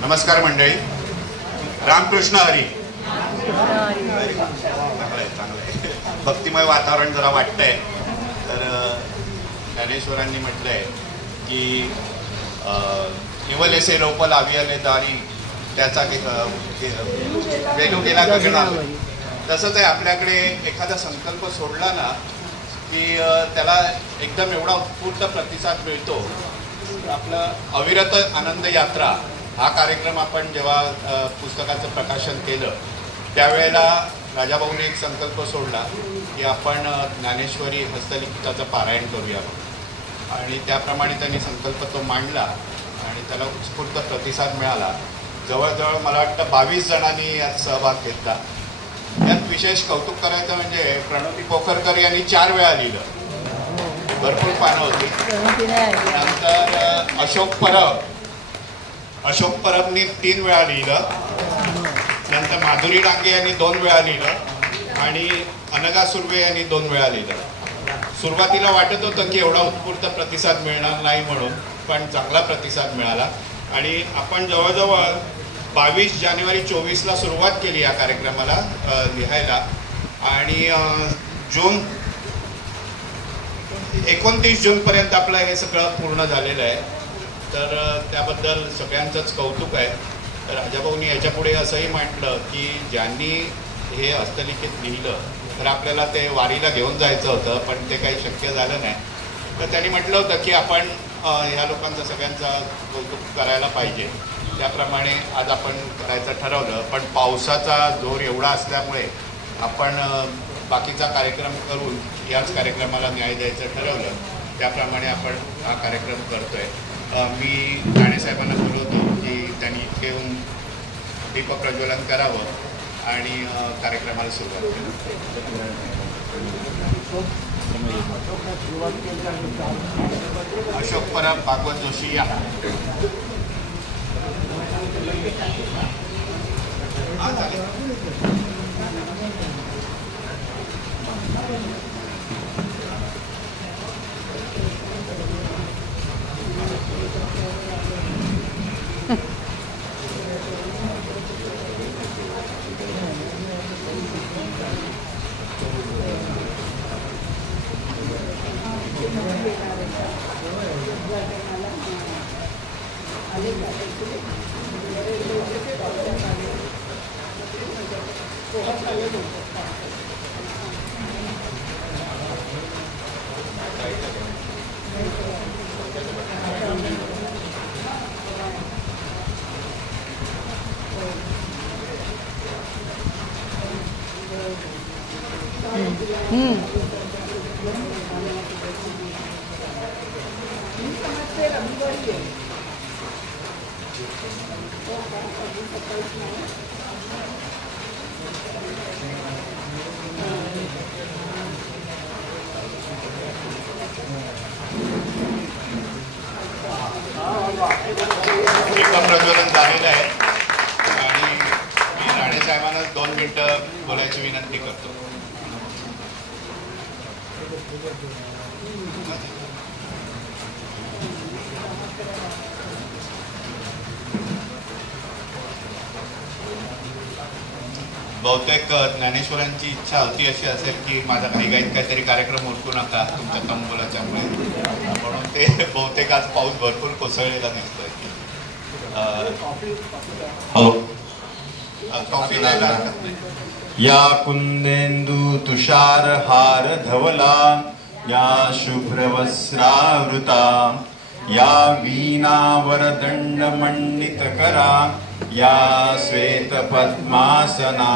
नमस्कार मंडळी. रामकृष्ण हरी. चांगलं भक्तिमय वातावरण जरा वाटतंय. तर ज्ञानेश्वरांनी म्हटलंय की निवलेसे रोप लावियाले दारी त्याचा वेगू गेला गगना. तसंच आहे, आपल्याकडे एखादा संकल्प सोडला ना की त्याला एकदम एवढा उत्स्फूर्त प्रतिसाद मिळतो. आपलं अविरत आनंद यात्रा हा कार्यक्रम आपण जेव्हा पुस्तकाचं प्रकाशन केलं त्यावेळेला राजाभाऊने एक संकल्प सोडला की आपण ज्ञानेश्वरी हस्तलिखिताचं पारायण करूया, आणि त्याप्रमाणे त्यांनी संकल्प तो मांडला आणि त्याला उत्स्फूर्त प्रतिसाद मिळाला. जवळजवळ मला वाटतं 22 जणांनी यात सहभाग घेतला. यात विशेष कौतुक करायचं म्हणजे प्रणोती पोखरकर यांनी 4 वेळा लिहिलं, भरपूर पानं होती. नंतर अशोक परबनी 3 वेळा लिहिलं. नंतर माधुरी डांगे यांनी 2 वेळा लिहिलं आणि अनघा सुर्वे यांनी 2 वेळा लिहिलं. सुरुवातीला वाटत होतं की एवढा उत्स्फूर्त प्रतिसाद मिळणार नाही म्हणून, पण चांगला प्रतिसाद मिळाला. आणि आपण जवळजवळ 22 जानेवारी 24ला सुरुवात केली या कार्यक्रमाला लिहायला, आणि 29 जूनपर्यंत आपलं हे सगळं पूर्ण झालेलं आहे. तर त्याबद्दल सगळ्यांचंच कौतुक आहे. राजाभाऊनी याच्यापुढे असंही म्हटलं की ज्यांनी हे हस्तलिखित लिहिलं तर आपल्याला ते वारीला घेऊन जायचं होतं, पण ते काही शक्य झालं नाही. तर त्यांनी म्हटलं होतं की आपण ह्या लोकांचं सगळ्यांचं कौतुक करायला पाहिजे. त्याप्रमाणे आज आपण करायचं ठरवलं, पण पावसाचा जोर एवढा असल्यामुळे आपण बाकीचा कार्यक्रम करून याच कार्यक्रमाला न्याय द्यायचं ठरवलं. त्याप्रमाणे आपण हा कार्यक्रम करतोय. मी ठाणेसाहेबांना बोलवतो की त्यांनी इथे येऊन दीपक प्रज्वलन करावं आणि कार्यक्रमाला सुरुवात केली. अशोक परब, भागवत जोशी या. हा चालेल. प्रज्वलन झालेलं आहे आणि मी ठाणेसाहेबांना 2 मिनिटं बोलायची विनंती करतो. बहुतेक ज्ञानेश्वरांची इच्छा होती अशी असेल की माझा काहीतरी कार्यक्रम उरकू नका तुमच्या तंबोलाच्यामुळे, म्हणून ते बहुतेक आज पाऊस भरपूर कोसळलेला दिसतोय. कॉफी द्यायला या कुंदेंदू तुषार हार धवला, या शुभ्रवस्त्रावृता, या वीणावरदंड मंडित करा, या श्वेत पद्मासना,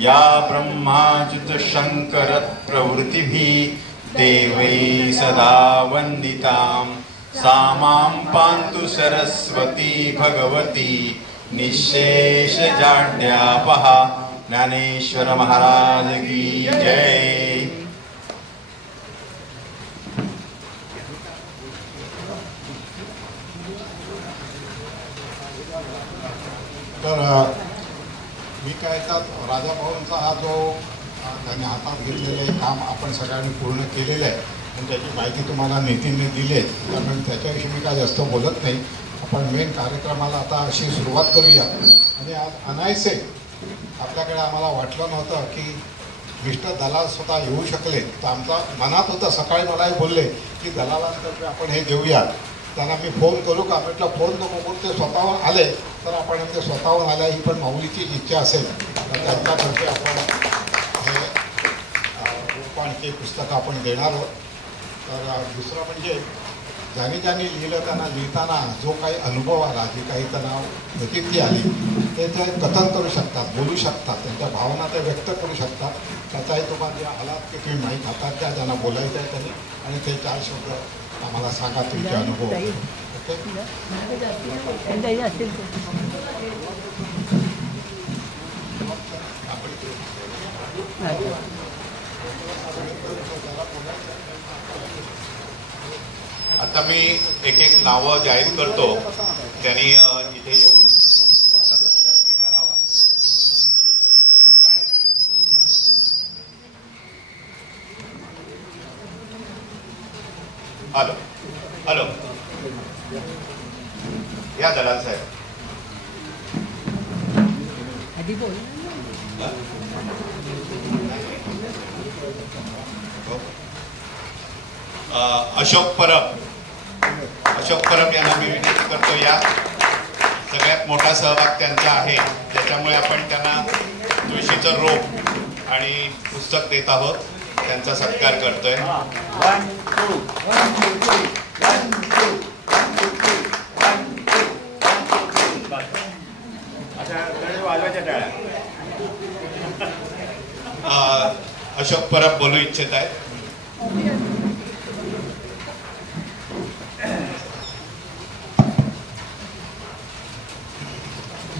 या ब्रह्माच्युत शंकर प्रवृत्तिभिः देवै सदा वंदितां. सामां पान्तु सरस्वती भगवती निःशेष जाड्यापहा. ज्ञानेश्वर महाराज की जय. तर मी काय तर राजाभाऊंचा हा जो त्यांनी हातात घेतलेलं काम आपण सगळ्यांनी पूर्ण केलेलं आहे आणि त्याची माहिती तुम्हाला नितीनने दिली आहे, त्यामुळे त्याच्याविषयी मी काय जास्त बोलत नाही. आपण मेन कार्यक्रमाला आता अशी सुरुवात करूया. आणि आज अनायसे आपल्याकडे आम्हाला वाटलं नव्हतं की मिस्टर दलाल स्वतः येऊ शकले. तर आमचा मनात होतं, सकाळी मलाही बोलले की दलालांतर्फे आपण हे देऊया. त्यांना मी फोन करू का, म्हटलं फोन नको करू, ते स्वतःहून आले तर आपण ते स्वतःहून आल्या ही पण माऊलीची इच्छा असेल तर त्यांच्यातर्फे आपण हे रूपांची पुस्तकं आपण देणार आहोत. तर दुसरं म्हणजे ज्यांनी लिहिलं त्यांना लिहिताना जो काही अनुभव आला, जी काही त्यांना प्रतिक्रिया आली ते कथन करू शकतात, बोलू शकतात, त्यांच्या भावना ते व्यक्त करू शकतात. त्याचाही तुम्हाला जे आलात की तुम्ही माहीत हातात द्या ज्यांना बोलायचं आहे त्यांनी, आणि ते 4 शब्द आम्हाला सांगा तुमचे अनुभव. ओके. आता मी एक नावं जाहीर करतो, त्यांनी इथे येऊन स्वीकारावा. हॅलो हॅलो, या दलाल साहेब. अशोक परब यांना मी विनंती करतो. या सगळ्यात मोठा सहभाग त्यांचा आहे, त्याच्यामुळे आपण त्यांना तुळशीचं रोप आणि पुस्तक देत आहोत. त्यांचा सत्कार करतोय. अशोक परब बोलू इच्छित आहेत.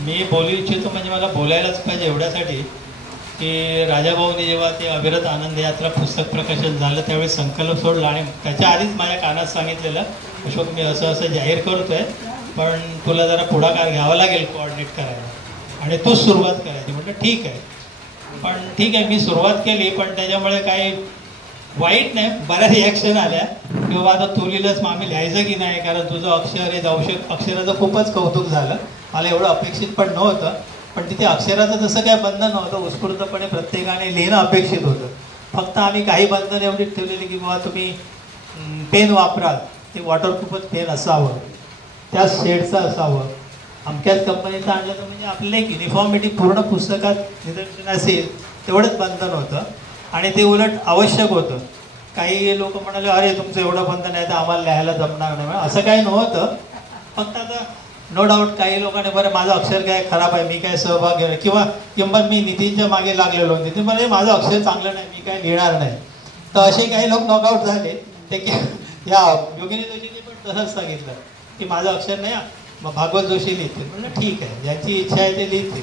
मी बोलू इच्छितो म्हणजे मला बोलायलाच पाहिजे एवढ्यासाठी की राजाभाऊनी जेव्हा ते अविरत आनंद यात्रा पुस्तक प्रकाशन झालं त्यावेळी संकल्प सोडला आणि त्याच्या आधीच माझ्या कानात सांगितलेलं, अशोक मी असं जाहीर करतोय पण तुला जरा पुढाकार घ्यावा लागेल कोऑर्डिनेट करायला आणि तूच सुरुवात करायची. म्हटलं ठीक आहे. पण ठीक आहे, मी सुरुवात केली पण त्याच्यामुळे काही वाईट नाही, बऱ्याच रिॲक्शन आल्या की बाबा आता तू लिहिलंच मग आम्ही लिहायचं की नाही, कारण तुझं अक्षर हे अक्षराचं खूपच कौतुक झालं. मला एवढं अपेक्षित पण नव्हतं, पण तिथे अक्षराचं जसं काय बंधन नव्हतं, उत्स्फूर्तपणे प्रत्येकाने लिहिणं अपेक्षित होतं. फक्त आम्ही काही बंधन एवढीच ठेवलेली की बाबा तुम्ही पेन वापराल ते वॉटरप्रूफच पेन असावं, त्या शेडचं असावं, अमक्याच कंपनीचं आणलं तर म्हणजे आपल्याला एक युनिफॉर्मिटी पूर्ण पुस्तकात निदर्शन असेल तेवढंच बंधन होतं आणि ते उलट आवश्यक होतं. काही लोक म्हणाले अरे तुमचं एवढं बंधन आहे तर आम्हाला लिहायला जमणार नाही, असं काही नव्हतं. फक्त आता नो डाऊट काही लोकांनी बरं माझं अक्षर काय खराब आहे, मी काय सहभाग घेणार, किंवा किंमत मी नितीनच्या मागे लागलेलो, नितीन म्हणजे माझं अक्षर चांगलं नाही, मी काय लिहिणार नाही. तर असे काही लोक नॉकआउट झाले. ते या योगिनी जोशीने पण तसंच सांगितलं की माझं अक्षर नाही, मग भागवत जोशी लिहितील. म्हणलं ठीक आहे, ज्यांची इच्छा आहे ते लिहितील.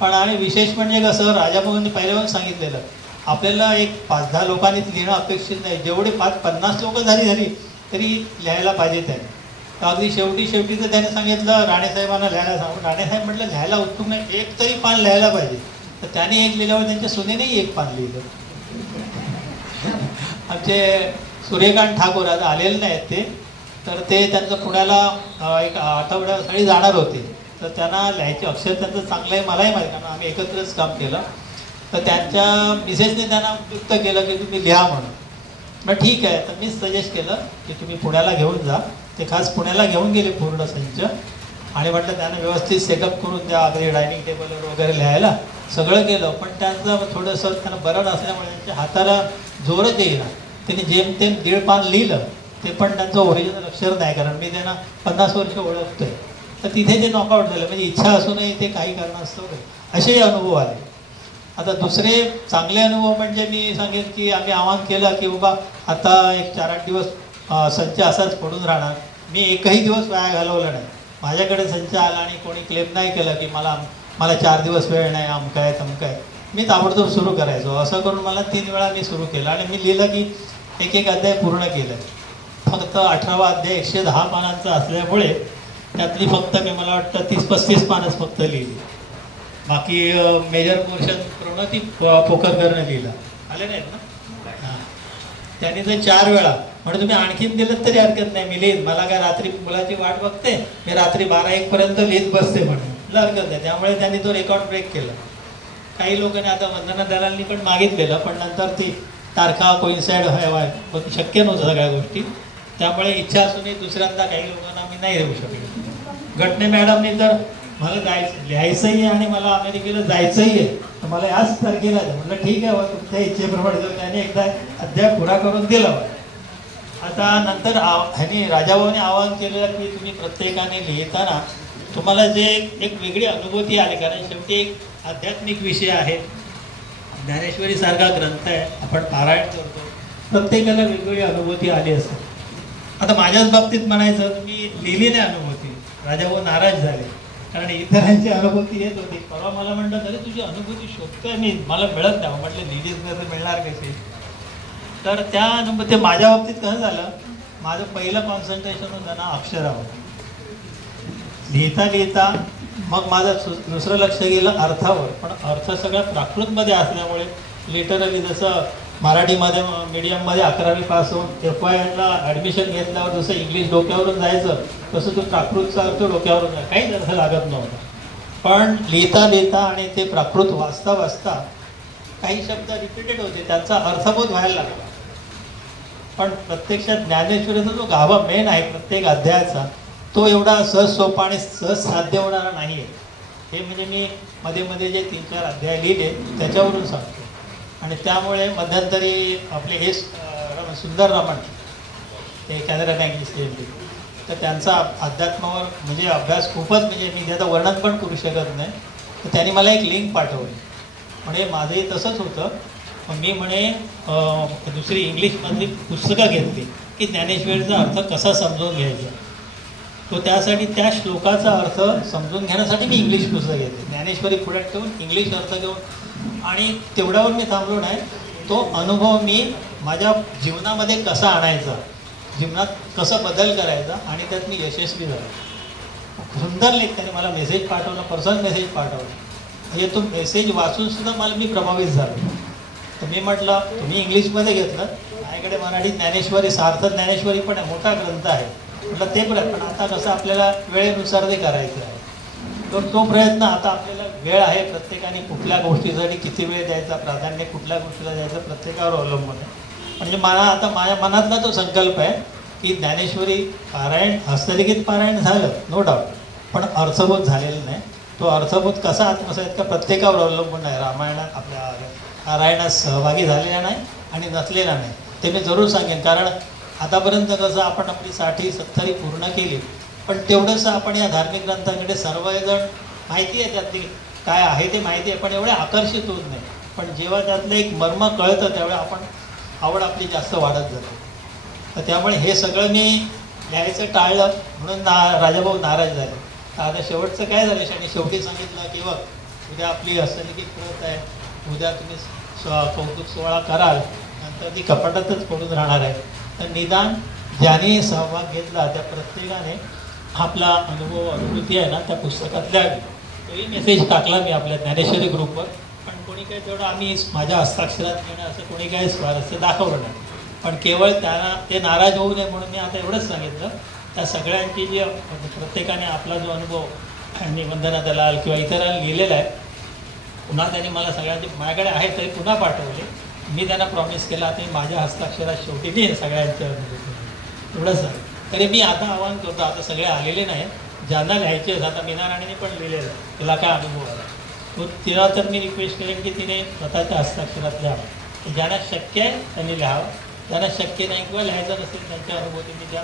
पण आणि विशेष म्हणजे कसं राजाभाऊंनी पहिल्यावर सांगितलेलं आपल्याला एक 5-10 लोकांनीच लिहिणं अपेक्षित नाही, जेवढे 5-50 लोक झाली तरी लिहायला पाहिजे त्याने. तर अगदी शेवटी तर त्याने सांगितलं राणेसाहेबांना लिहायला सांगून. राणेसाहेब म्हटलं लिहायला उत्तुक नाही, एक तरी पान लिहायला पाहिजे. तर त्याने एक लिहिल्यावर त्यांच्या सुनेनेही एक पान लिहिलं. आमचे सूर्यकांत ठाकूर आता आलेले नाहीत ते, तर ते त्यांचं पुण्याला एक आठवड्यासाठी जाणार होते. तर त्यांना लिहायचे अक्षर त्यांचं चांगलं आहे मलाही माहीत, कारण आम्ही एकत्रच काम केलं. तर त्यांच्या मिसेसने त्यांना युक्त केलं की तुम्ही लिहा म्हणून. मग ठीक आहे, तर मीच सजेस्ट केलं की तुम्ही पुण्याला घेऊन जा. ते खास पुण्याला घेऊन गेले पूर्ण संच आणि म्हटलं त्यांना व्यवस्थित सेटअप करून द्या, अगदी डायनिंग टेबलवर वगैरे लिहायला सगळं केलं. पण त्यांचं थोडंसं त्यांना बरं नसल्यामुळे त्यांच्या हाताला जोरच येईना. त्यांनी जेमतेम 1.5 पान लिहिलं, ते पण त्यांचं ओरिजिनल अक्षर नाही, कारण मी त्यांना 50 वर्ष ओळखतोय. तर तिथे ते नॉकआउट झालं. म्हणजे इच्छा असूनही ते काही कारणास्तव असेही अनुभव आले. आता दुसरे चांगले अनुभव म्हणजे मी सांगेन की आम्ही आवाहन केलं की बाबा आता एक 4-8 दिवस संच असाच पडून राहणार. मी एकही दिवस वाया घालवला नाही. माझ्याकडे संच आला आणि कोणी क्लेम नाही केलं की मला 4 दिवस वेळ नाही, अमकाय तमकाय. मी ताबडतोब सुरू करायचो. असं करून मला 3 वेळा मी सुरू केलं आणि मी लिहिलं की एक अध्याय पूर्ण केलं. फक्त 18वा अध्याय 110 पानांचा असल्यामुळे त्यातली फक्त मला वाटतं 30-35 पानच फक्त लिहिली. बाकी मेजर पोर्शन प्रणती पोकरकरने लिहिला. आले नाहीत ना? हां, त्यांनी तर 4 वेळा म्हणजे तुम्ही आणखीन दिलं तरी हरकत नाही, मी लिहिन. मला काय रात्री मुलाची वाट बघते, मी रात्री 12-1 पर्यंत लिहित बसते म्हणून हरकत नाही. त्यामुळे त्यांनी तो रेकॉर्ड ब्रेक केला. काही लोकांनी आता वंदना दलालनी पण मागितलेलं, पण नंतर ती तारखा कोइन्साइड व्हायला शक्य नव्हतं सगळ्या गोष्टी. त्यामुळे इच्छा असूनही दुसऱ्यांदा काही लोकांना मी नाही देऊ शकलो. घटने मॅडमनी तर मला लिहायचंही आहे आणि मला अमेरिकेला जायचंही आहे, तर मला याच तारखेला आहे. म्हटलं ठीक आहे, तुमच्या इच्छेप्रमाणे जाऊन त्याने एकदा अध्याय पुरा करून दिला. आता नंतर ह्यांनी राजाभाऊने आवाहन केलं की तुम्ही प्रत्येकाने लिहिताना तुम्हाला जे एक वेगळी अनुभूती आली, कारण शेवटी एक आध्यात्मिक विषय आहे, ज्ञानेश्वरी सारखा ग्रंथ आहे, आपण पारायण करतो, प्रत्येकाला वेगवेगळी अनुभूती आली असते. आता माझ्याच बाबतीत म्हणायचं तर मी लिहिली नाही अनुभूती, राजाभाऊ नाराज झाले, कारण इतरांची अनुभूती येत होती. परवा मला म्हणलं तरी तुझी अनुभूती शोधतोय मी, मला मिळत नाही. म्हटलं लिहिलीच नाही तर मिळणार कशी. तर त्या अनुभूती माझ्या बाबतीत कसं झालं, माझं पहिलं कॉन्सन्ट्रेशन होतं ना अक्षरावर. लिहिता लिहिता मग माझं दुसरं लक्ष गेलं अर्थावर, पण अर्थ सगळ्या प्राकृतमध्ये असल्यामुळे लिटरली जसं मराठीमध्ये मीडियममध्ये 11वी पास होऊन FYला ॲडमिशन घेतल्यावर जसं इंग्लिश डोक्यावरून जायचं तसं तो प्राकृतचा अर्थ डोक्यावरून जायचा, काहीच अर्थ लागत नव्हता. पण लिहिता लिहिता आणि ते प्राकृत वाचता वाचता काही शब्द रिपीटेड होते, त्यांचा अर्थबोध व्हायला लागला. पण प्रत्यक्षात ज्ञानेश्वरीचा जो गाभा मेन आहे प्रत्येक अध्यायाचा, तो एवढा सहज सोपा आणि सहज साध्य होणारा नाही आहे. हे म्हणजे मी मध्ये मध्ये जे 3-4 अध्याय लिहिले त्याच्यावरून सांगतो. आणि त्यामुळे मध्यंतरी आपले हे सुंदर रमण ते कॅनरा बँक, तर त्यांचा अध्यात्मावर म्हणजे अभ्यास खूपच, म्हणजे मी त्याचं वर्णन पण करू शकत नाही. तर त्यांनी मला एक लिंक पाठवली. म्हणजे माझंही तसंच होतं. मग मी म्हणे दुसरी इंग्लिशमधली पुस्तकं घेतली की ज्ञानेश्वरीचा अर्थ कसा समजून घ्यायचा. तो त्यासाठी त्या श्लोकाचा अर्थ समजून घेण्यासाठी मी इंग्लिश पुस्तक घेतली. ज्ञानेश्वरी पुढे ठेवून इंग्लिश अर्थ घेऊन, आणि तेवढ्यावर मी थांबलो नाही. तो अनुभव मी माझ्या जीवनामध्ये कसा आणायचा, जीवनात कसं बदल करायचा, आणि त्यात मी यशस्वी झालो. सुंदर लेख त्याने मला मेसेज पाठवला, पर्सनल मेसेज पाठवला. म्हणजे तो मेसेज वाचून सुद्धा मी प्रभावित झालो. तर मी म्हटलं तुम्ही इंग्लिशमध्ये घेतलं, माझ्याकडे मराठी ज्ञानेश्वरी, सार्थ ज्ञानेश्वरी पण आहे, मोठा ग्रंथ आहे. म्हटलं ते पण, पण आता कसं आपल्याला वेळेनुसार ते करायचं आहे. तर तो प्रयत्न आता आपल्याला वेळ आहे, प्रत्येकाने कुठल्या गोष्टीसाठी किती वेळ द्यायचा, प्राधान्य कुठल्या गोष्टीला द्यायचं प्रत्येकावर अवलंबून आहे. म्हणजे मला आता माझ्या मनातला तो संकल्प आहे की ज्ञानेश्वरी पारायण, हस्तलिखित पारायण झालं नो डाऊट, पण अर्थबोध झालेला नाही. तो अर्थबोध कसा आत्मसात का प्रत्येकावर अवलंबून आहे. रामायणात आपल्या पारायणात सहभागी झालेला नाही आणि नसलेला नाही ते मी जरूर सांगेन. कारण आतापर्यंत कसं आपण आपली 60-70 पूर्ण केली, पण तेवढंसं आपण या धार्मिक ग्रंथांकडे सर्वजण माहिती आहे त्यातली काय आहे ते माहिती आहे, पण एवढे आकर्षित होत नाही. पण जेव्हा त्यातलं एक मर्म कळतं त्यावेळेला आपण आवड आपली जास्त वाढत जाते. तर त्यामुळे हे सगळं मी लिहायचं टाळलं म्हणून राजाभाऊ नाराज झाले. तर आता शेवटचं काय झालं, आणि शेवटी सांगितलं की बघ उद्या आपली हस्तलिखित प्रत आहे, उद्या तुम्ही कौतुक सोहळा कराल, नंतर ती कपाटातच पडून राहणार आहे. तर निदान ज्याने सहभाग घेतला त्या प्रत्येकाने आपला अनुभव अनुभूती आहे ना त्या पुस्तकात द्यावी. तोही मेसेज टाकला मी आपल्या ज्ञानेश्वरी ग्रुपवर. पण कोणी काही तेवढं आम्ही माझ्या हस्ताक्षरात घेणं असं कोणी काही स्वारस्य दाखवलं नाही. पण केवळ त्यांना ते नाराज होऊ नये म्हणून मी आता एवढंच सांगितलं, त्या सगळ्यांची जी प्रत्येकाने आपला जो अनुभव आणि वंदना दलाल किंवा इतरांनी लिहिलेला आहे, पुन्हा त्यांनी मला सगळ्यांचे माझ्याकडे आहे तरी पुन्हा पाठवले. मी त्यांना प्रॉमिस केला ते माझ्या हस्ताक्षरात शेवटी मी सगळ्यांच्या एवढंच आहे. तरी मी आता आवाहन करतो, आता सगळे आलेले नाही, ज्यांना लिहायचे आहेत, आता मीना राणीने पण लिहिलेलं आहे, तिला काय अनुभव आला तो तिला तर मी रिक्वेस्ट करेन की तिने स्वतःच्या हस्ताक्षरात लिहावं. ज्यांना शक्य आहे त्यांनी लिहावं, ज्यांना शक्य नाही किंवा लिहायचं नसेल त्यांच्या अनुभूती मी त्या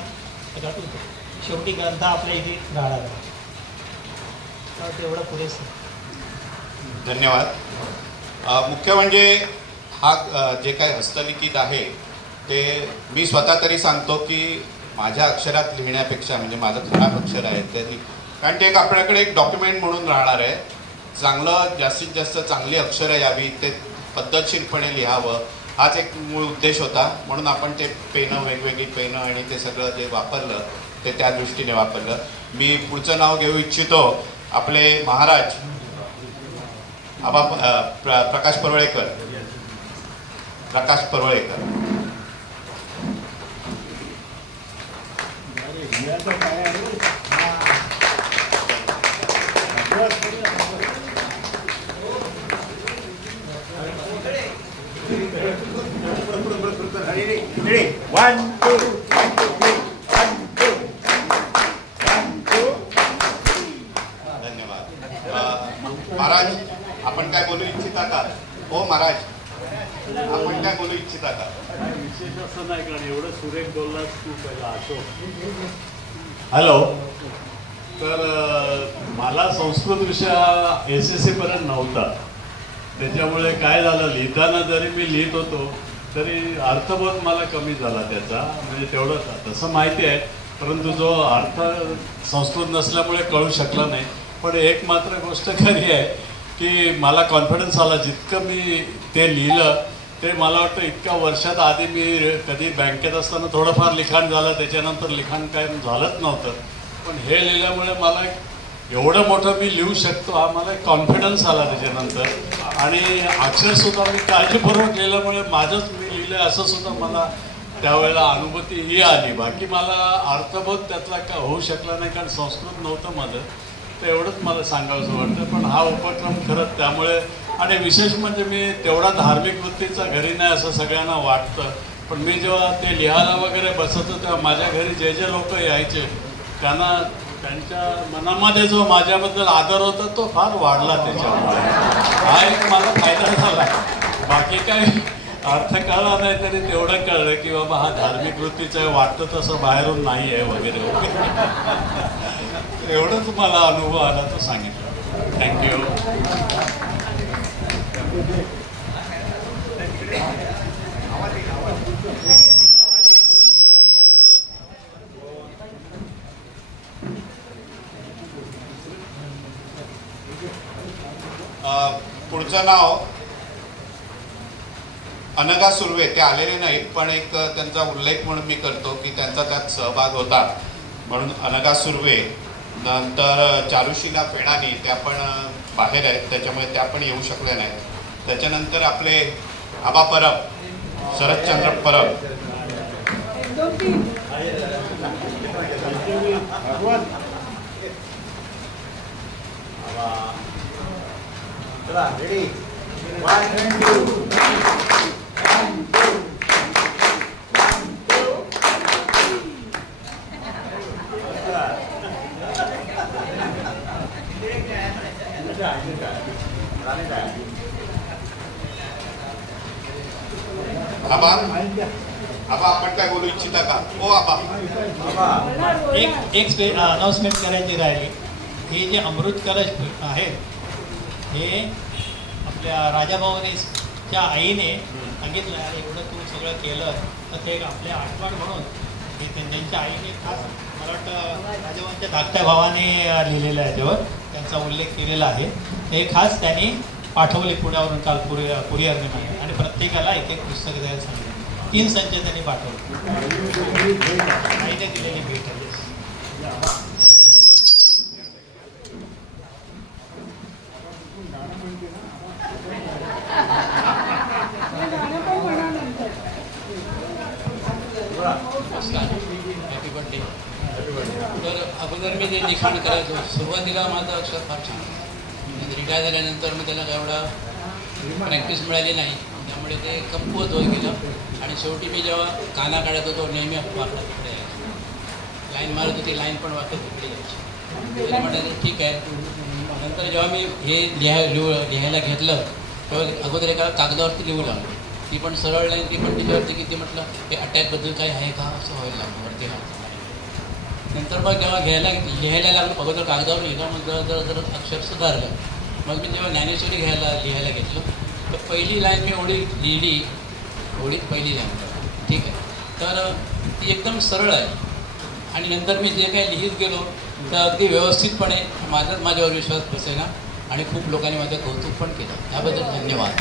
सगळ्यात होतो. शेवटी ग्रंथ आपल्या इथे राहणार आहे, तेवढं पुरेसं. धन्यवाद. मुख्य म्हणजे हा जे काही हस्तलिखित आहे ते मी स्वतः तरी सांगतो की माझ्या अक्षरात लिहिण्यापेक्षा, म्हणजे माझं खराब अक्षर आहे ते, कारण ते एक आपल्याकडे एक डॉक्युमेंट म्हणून राहणार आहे. चांगलं जास्तीत जास्त चांगली अक्षरं यावी, ते पद्धतशीरपणे लिहावं, हाच एक मूळ उद्देश होता. म्हणून आपण ते पेनं, वेगवेगळी पेनं आणि ते सगळं जे वापरलं ते त्या दृष्टीने वापरलं. मी पुढचं नाव घेऊ इच्छितो, आपले महाराज आबा प्रकाश परवळेकर. 1 2 धन्यवाद. महाराज आपण काय बोलू इच्छिता का? हो महाराज आपण काय बोलू इच्छिता का? विशेष असं नाही, कारण एवढं सुरेख बोललास तू पहिला असो. हॅलो. तर मला संस्कृत विषय SSC पर्यंत नव्हता. त्याच्यामुळे काय झालं, लिहिताना जरी मी लिहित होतो तरी अर्थबोध मला कमी झाला त्याचा. म्हणजे तेवढं तसं माहिती आहे, परंतु जो अर्थ संस्कृत नसल्यामुळे कळू शकला नाही. पण एक मात्र गोष्ट खरी आहे की मला कॉन्फिडन्स आला. जितकं मी ते लिहिलं ते मला वाटतं इतक्या वर्षात आधी मी कधी बँकेत असताना थोडंफार लिखाण झालं, त्याच्यानंतर लिखाण काय झालंच नव्हतं. पण हे लिहिल्यामुळे मला एवढं मोठं मी लिहू शकतो हा मला एक कॉन्फिडन्स आला त्याच्यानंतर. आणि अक्षरसुद्धा मी काळजीपूर्वक लिहिल्यामुळे माझंच मी लिहिलं असं सुद्धा मला त्यावेळेला अनुभूती ही आली. बाकी मला अर्थबोध त्यातला का होऊ शकला नाही, कारण संस्कृत नव्हतं माझं. तर एवढंच मला सांगावंसं वाटतं. पण हा उपक्रम खरंच त्यामुळे, आणि विशेष म्हणजे मी तेवढा धार्मिक वृत्तीचा घरी नाही असं सगळ्यांना वाटतं. पण मी जेव्हा ते लिहायला वगैरे बसतो तेव्हा माझ्या घरी जे जे लोक यायचे त्यांना त्यांच्या मनामध्ये जो माझ्याबद्दल आदर होता तो फार वाढला. त्याच्यामुळे हा एक मला फायदा झाला. बाकी काय अर्थ कळला नाही तरी तेवढं कळलं की बाबा हा धार्मिक वृत्तीचा आहे, वाटतं तसं बाहेरून नाही आहे वगैरे वगैरे. एवढंच मला अनुभव आला तो सांगितलं. थँक्यू. पुढचं नाव अनघा सुर्वे. ते आलेले नाहीत, पण एक त्यांचा उल्लेख म्हणून मी करतो की त्यांचा त्यात सहभाग होता म्हणून अनघा सुर्वे. नंतर चारुशिला पेडानी, त्या पण बाहेर आहेत त्याच्यामुळे त्या पण येऊ शकल्या नाहीत. त्याच्यानंतर आपले आबा परब, शरदचंद्र परब. रेडी 1 2 आबा आबा आपण काय बोलू इच्छिता का? हो आबा. एक अनाउन्समेंट करायची राहिली. हे जे अमृत कलश आहे हे आपल्या राजाभाऊनीच्या आईने सांगितलं, आणि एवढं तू सगळं केलं तर ते आपल्या आठवण म्हणून हे त्यांच्या आईने खास मला वाटतं राजाभाऊंच्या धाकट्या भावाने लिहिलेलं आहे, याच्यावर त्यांचा उल्लेख केलेला आहे. हे खास त्यांनी पाठवले पुण्यावरून काल कुरिअरने मागे, आणि प्रत्येकाला एक एक पुस्तक द्यायला सांगितलं. 3 संच त्यांनी पाठवले. आईने दिलेली भेट आहे. Happy birthday. तर अगोदर मी ते लिखाण करायचो. सुरुवातीला माझं अक्षर फार छान, रिटायर झाल्यानंतर मग त्याला एवढा प्रॅक्टिस मिळाली नाही, त्यामुळे ते कमकुवत होत गेलं. आणि शेवटी मी जेव्हा काना काढत होतो नेहमी वाकडा तिकडे यायचो. लाईन मारत होती, लाईन पण वाकडं तिकडे यायची. तरी म्हणायचं ठीक आहे. नंतर जेव्हा मी हे लिहायला घेतलं तेव्हा अगोदर एका कागदावरती लिहू लागलो. ती पण सरळ लाईन, ती पण तिच्यावरती किती म्हटलं हे अटॅकबद्दल काही आहे का असं व्हायला लागलं वरती. नंतर मग जेव्हा लिहायला लागलो, अगोदर कागदावर लिहिलं, मग जर अक्षर सुधारलं. मग मी जेव्हा ज्ञानेश्वरी लिहायला घेतलं तर पहिली लाईन मी ओळी लिहिली, ओळीत पहिली लाईन, ठीक आहे. तर ती एकदम सरळ आहे. आणि नंतर मी जे काही लिहित गेलो तर अगदी व्यवस्थितपणे माझ्यावर विश्वास बसेना, आणि खूप लोकांनी माझं कौतुक पण केलं. त्याबद्दल धन्यवाद.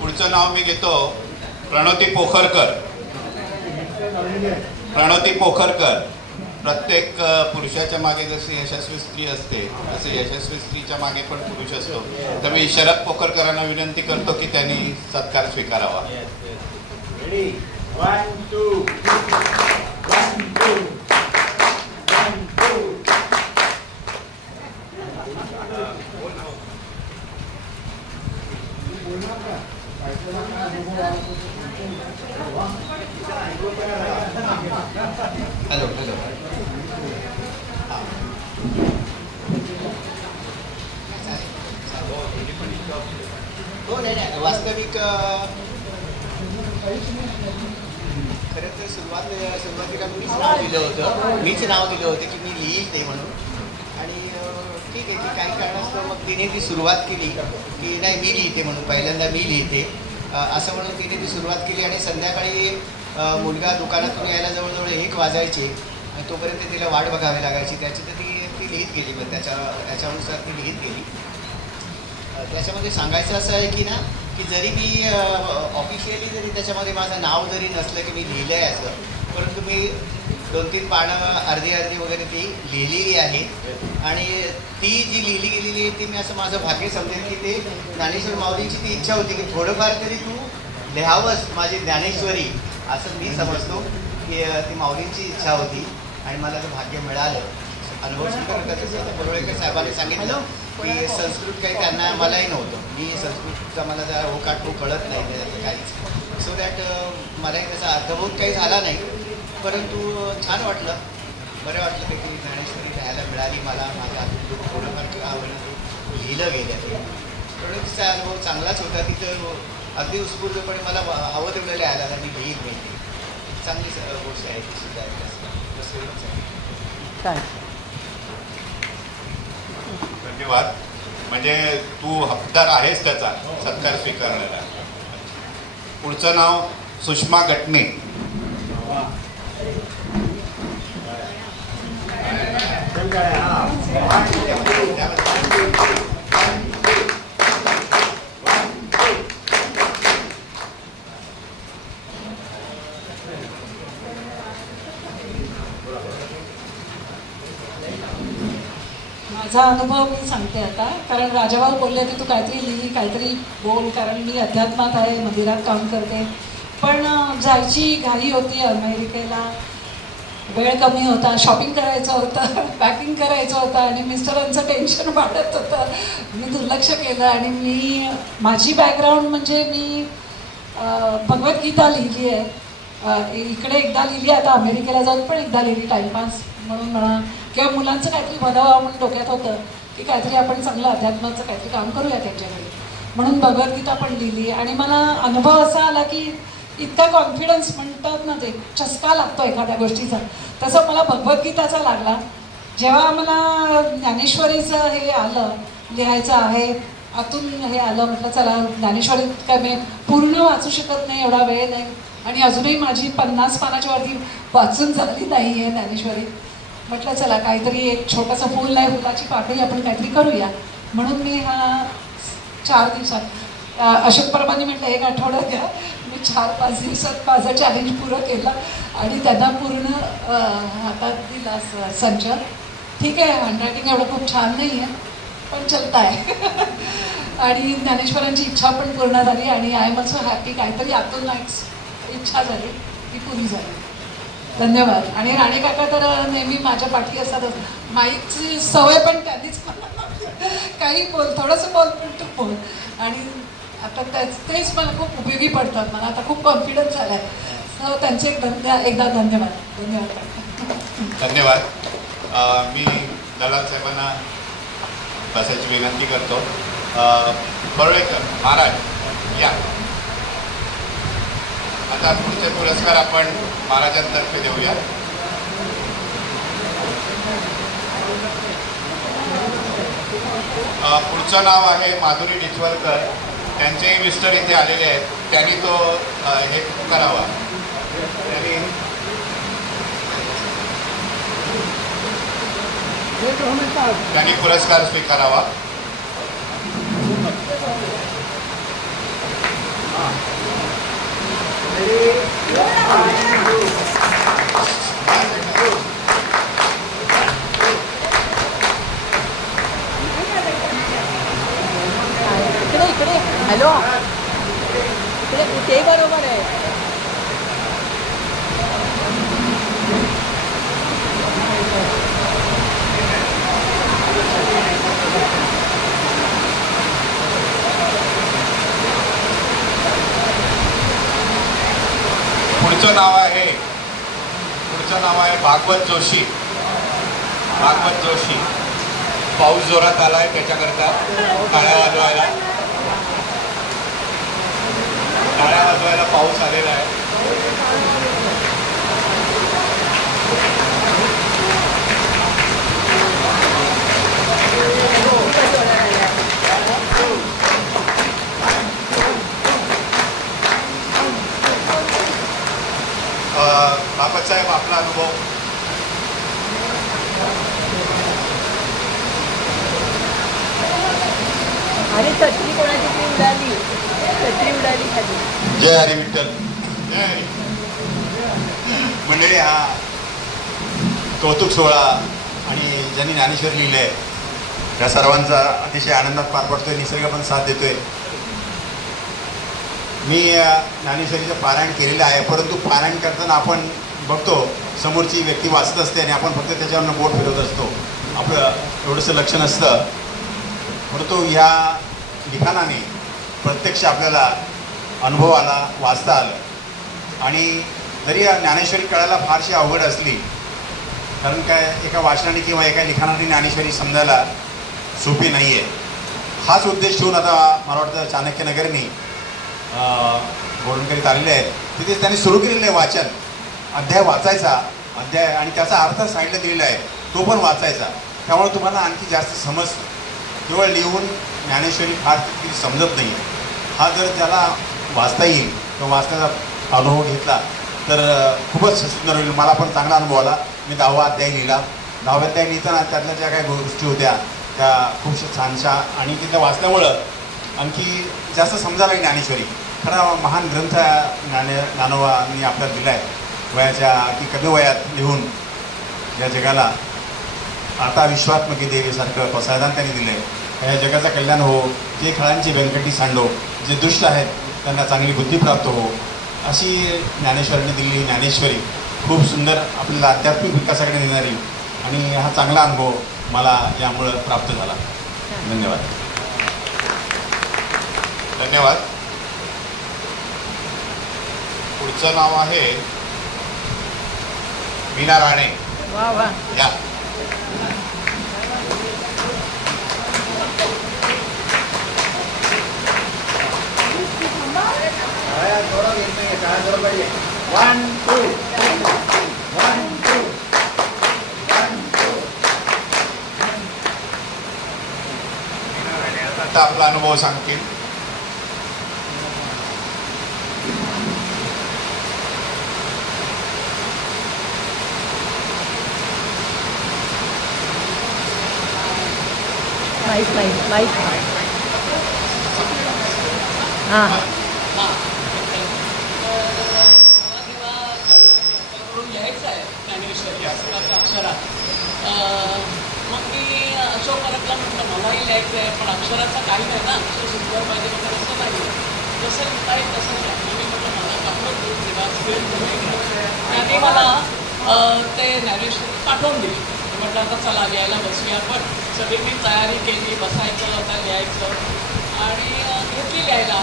पुढचं नाव मी घेतो प्रणोती पोखरकर. प्रणोती पोखरकर. प्रत्येक पुरुषाच्या मागे जशी यशस्वी स्त्री असते तसे यशस्वी स्त्रीच्या मागे पण पुरुष असतो. तर मी शरद पोखरकरांना विनंती करतो की त्यांनी सत्कार स्वीकारावा. 1 2 1 2 1 2 हॅलो हॅलो हो नाही नाही वास्तविक खरं तर सुरुवातीला मीच नाव दिलं होतं की मी लिहील ते म्हणून आणि ठीक आहे ती काही कारणास्तव मग तिने ती सुरुवात केली की नाही मी लिहिते म्हणून पहिल्यांदा मी लिहिते असं म्हणून तिने ती सुरुवात केली आणि संध्याकाळी मुलगा दुकानातून यायला जवळजवळ 1 वाजायचे आणि तोपर्यंत तिला वाट बघावी लागायची त्याची तर ती लिहित गेली मग त्याच्यानुसार ती लिहित गेली. त्याच्यामध्ये सांगायचं असं आहे की ना की जरी मी ऑफिशियली जरी त्याच्यामध्ये माझं नाव जरी नसलं की मी लिहिलं आहे असं परंतु मी 2-3 पानं अर्धी वगैरे ती लिहिलेली आहे आणि ती जी लिहिली गेलेली आहे ती मी असं माझं भाग्य समजेल की ते ज्ञानेश्वर माऊलींची ती इच्छा होती की थोडंफार तरी तू लिहावंस माझी ज्ञानेश्वरी असं मी समजतो की ती माऊलींची इच्छा होती आणि मला ते भाग्य मिळालं. अनुभव स्वीकार त्याचं बरोळेकर साहेबांनी सांगितलं की संस्कृत काही त्यांना मलाही नव्हतं मी संस्कृतचा मला जरा होकाट कळत नाही त्याचं काहीच सो दॅट मलाही त्याचा अर्थबोध काही झाला नाही परंतु छान वाटलं बरं वाटलं काहीतरी ज्ञानेश्वरी लिहायला मिळाली मला माझ्या थोडंफार किंवा आवडलं लिहिलं गेलं थोडं तिचा अनुभव चांगलाच होता तिथं अगदी उत्स्फूर्तपणे मला हवं तेवढं लिहायला आणि लिहिल माहिती चांगली गोष्ट आहे ती सुद्धा काय धन्यवाद. म्हणजे तू हकदार आहेस त्याचा सत्कार स्वीकारण्याला. पुढचं नाव सुषमा गटणे. माझा अनुभव मी सांगते आता कारण राजाभाऊ बोलले की तू काहीतरी लिही काहीतरी बोल कारण मी अध्यात्मात आहे मंदिरात काम करते पण जायची घाई होती अमेरिकेला वेळ कमी होता शॉपिंग करायचं होतं पॅकिंग करायचं होतं आणि मिस्टरांचं टेन्शन वाढत होतं मी दुर्लक्ष केलं आणि मी माझी बॅकग्राऊंड म्हणजे मी भगवद्गीता लिहिली आहे इकडे एकदा लिहिली आता अमेरिकेला जाऊन पण एकदा लिहिली टाईमपास म्हणून म्हणा किंवा मुलांचं काहीतरी बनावं म्हणून डोक्यात होतं की काहीतरी आपण चांगलं अध्यात्माचं काहीतरी काम करूया त्यांच्याकडे म्हणून भगवद्गीता पण लिहिली आणि मला अनुभव असा आला की इतका कॉन्फिडन्स म्हणतात ना ते चस्का लागतो एखाद्या गोष्टीचा तसं मला भगवद्गीताचा लागला जेव्हा मला ज्ञानेश्वरीचं हे आलं लिहायचं आहे आतून हे आलं म्हटलं चला ज्ञानेश्वरी काय मी पूर्ण वाचू शकत नाही एवढा वेळ नाही आणि अजूनही माझी 50 पानाच्या वरती वाचून झाली नाही आहे ज्ञानेश्वरी म्हटलं चला काहीतरी एक छोटंसं फूल नाही फुलाची पाकळी आपण काहीतरी करूया म्हणून मी हा 4 दिवसात अशोक परबांनी म्हटलं 1 आठवडा घ्या मी 4-5 दिवसात माझं चॅलेंज पुरं केलं आणि त्यांना पूर्ण हातात दिला संच ठीक आहे हँडरायटिंग एवढं खूप छान नाही आहे पण चलत आहे आणि ज्ञानेश्वरांची इच्छा पण पूर्ण झाली आणि आय एम ऑल्सो हॅपी काहीतरी आतून इच्छा झाली ती पुरी झाली. धन्यवाद. आणि राणे काका तर नेहमी माझ्या पाठी असतातच माईकची सवय पण त्यांनीच काही बोल थोडंसं बोल पण तू बोल आणि आता तेच मला खूप उपयोगी पडतात मला आता खूप कॉन्फिडन्स झाला आहे सो त्यांचे एकदा धन्यवाद. धन्यवाद. मी दलाल साहेबांना बसायची विनंती करतो. बरोळेकर महाराज या. आता पुढचे पुरस्कार आपण महाराजांतर्फे देऊया. पुढचं नाव आहे माधुरी डिचवलकर. त्यांचेही मिस्टर इथे आलेले आहेत. त्यांनी तो हे करावा. त्यांनी पुरस्कार स्वीकारावा. इकडे हॅलो इकडे ते बरोबर आहे नाव आहे भागवत जोशी. भागवत जोशी. पाऊस जोरात आलाय त्याच्याकरता टाळ्या वाजवायला पाऊस आलेला आहे. बापत साहेब आपला अनुभव. आणि छत्री कोणाची ती उडाली, छत्री उडाली खाली. जय हरी विठ्ठल. जय हरी. मंडळी, हा कौतुक सोहळा आणि ज्यांनी ज्ञानेश्वर लिहिले आहे त्या सर्वांचा अतिशय आनंदात पार पडतोय. निसर्ग पण साथ देतोय. मी ज्ञानेश्वरीचं पारायण केलेलं आहे, परंतु पारायण करताना आपण बघतो समोरची व्यक्ती वाचत असते आणि आपण फक्त त्याच्यावरनं बोट फिरवत असतो. आपलं एवढंसं लक्ष नसतं. परंतु ह्या लिखाणाने प्रत्यक्ष आपल्याला अनुभव आला, वाचता आलं. आणि जरी या ज्ञानेश्वरी कळायला फारशी अवघड असली, कारण काय एका वाचनाने किंवा एका लिखाणाने ज्ञानेश्वरी समजायला सोपी नाही आहे. हाच उद्देश ठेवून आता मला वाटतं चाणक्यनगरनी बोलणकरीत आलेले आहेत. तिथेच त्यांनी सुरू केलेलं आहे वाचन. अध्याय वाचायचा, अध्याय आणि त्याचा अर्थ साईडला दिलेला आहे, तो पण वाचायचा. त्यामुळे तुम्हाला आणखी जास्त समजतं. केवळ लिहून ज्ञानेश्वरी फार तितकी समजत नाही. हा जर त्याला वाचता येईल किंवा वाचण्याचा अनुभव घेतला तर खूपच सुंदर होईल. मला पण चांगला अनुभव आला. मी 10वा अध्याय लिहिला. 10व्या अध्याय लिहिताना त्यातल्या ज्या काही गोष्टी होत्या त्या खूपशा छानशा आणि तिथं वाचल्यामुळं आणखी जास्त समजायला ज्ञानेश्वरी. खरा महान ग्रंथ ज्ञानोबांनी आपल्याला दिला आहे. वयाच्या की कमी वयात लिहून या जगाला आता विश्वात्मकी देवीसारखं पसायदान त्यांनी दिलं आहे. या जगाचं कल्याण हो, जे खळांची व्यंकटी सांडो, जे दुष्ट आहेत त्यांना चांगली बुद्धी प्राप्त हो, अशी ज्ञानेश्वरांनी दिलेली ज्ञानेश्वरी खूप सुंदर आपल्याला आध्यात्मिक विकासाकडे नेणारी. आणि हा चांगला अनुभव मला यामुळं प्राप्त झाला. धन्यवाद. धन्यवाद. पुढचं नाव आहे मीना राणे. वा वा. या. आता आपला अनुभव सांगतील. माईक हां लिहायचं आहे ज्ञानेश्वरी अक्षरात. मग मी अशोक परतला म्हटलं मलाही लिहायचं आहे, पण अक्षराचं काही नाही ना, अक्षर सुंदर पाहिजे वगैरे असं नाही. जसं लिहिता येईल तसं लिहा. मी म्हटलं मला पाठवून त्याने मला ते ज्ञानेश्वरी पाठवून दिली. म्हटलं आता चला लिहायला बसूया. पण सगळी मी तयारी केली, बसायचं आता लिहायचं आणि घेतली लिहायला.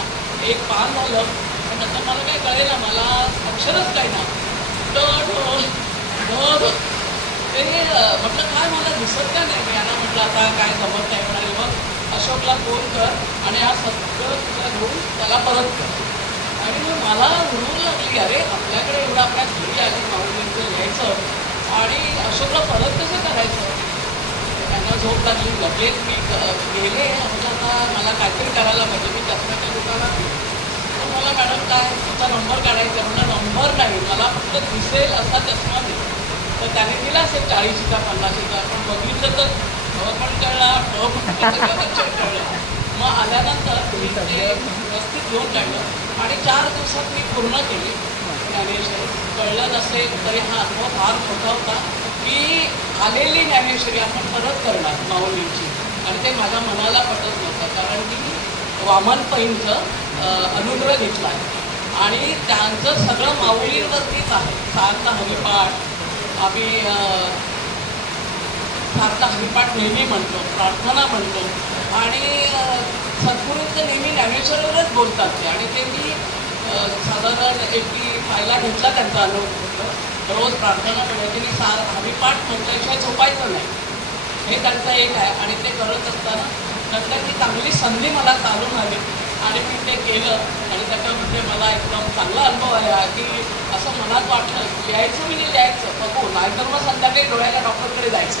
एक पान झालं पण नंतर मला काही कळेल ना, मला अक्षरच काही ना. ते म्हटलं काय मला दिसत का नाही. मी यांना म्हटलं आता काय जमत नाही. म्हणाले मग अशोकला फोन कर आणि हा सगळं तुला घेऊन त्याला परत कर. आणि मग मला म्हणून लागली अरे आपल्याकडे एवढं आपल्या घरी आली माऊलींचं लिहायचं आणि अशोकला परत कसं करायचं. त्यांना झोप लागली. लगेच मी गेले. म्हणजे आता मला काहीतरी करायला पाहिजे. मी त्याच्या दुकानात गेले. तर मला मॅडम काय तुमचा नंबर काढायचा. म्हणलं नंबर नाही, मला फक्त दिसेल असा चष्मा दे. तर त्याने दिला असेल 40चा 50चा. पण बघितलं तर पण कळलं, कळलं. मग आल्यानंतर मी ते व्यवस्थित घेऊन काढलं आणि 4 दिवसात मी पूर्ण केली ज्ञानेश्वरी. कळलं नसेल तरी हा अनुभव फार मोठा होता की आलेली ज्ञानेश्वरी आपण परत करणार माऊलींची. आणि ते माझ्या मनाला पटत नव्हतं, कारण की वामन पैंचं अनुग्रह घेतला आहे आणि त्यांचं सगळं माऊलींवरतीच आहे. सार्थ हरिपाठ आम्ही सार्थ हरिपाठ नेहमी म्हणतो, प्रार्थना म्हणतो आणि सद्गुरूंचं नेहमी ज्ञानेश्वरीवरच बोलतात ते. आणि ते मी साधारण 85ला घेतला त्यांचा अनुभव. रोज प्रार्थना करायची आणि हरिपाठ म्हटल्याशिवाय झोपायचं नाही, हे त्यांचं एक आहे. आणि ते करत असताना नंतर ती चांगली संधी मला चालून आली आणि मी ते केलं आणि त्याच्यामध्ये मला एकदम चांगला अनुभव आहे की असं मनात वाटलं लिहायचं म्हणजे लिहायचं बघू, नाहीतर मग संध्याकाळी डोळ्याला डॉक्टरकडे जायचं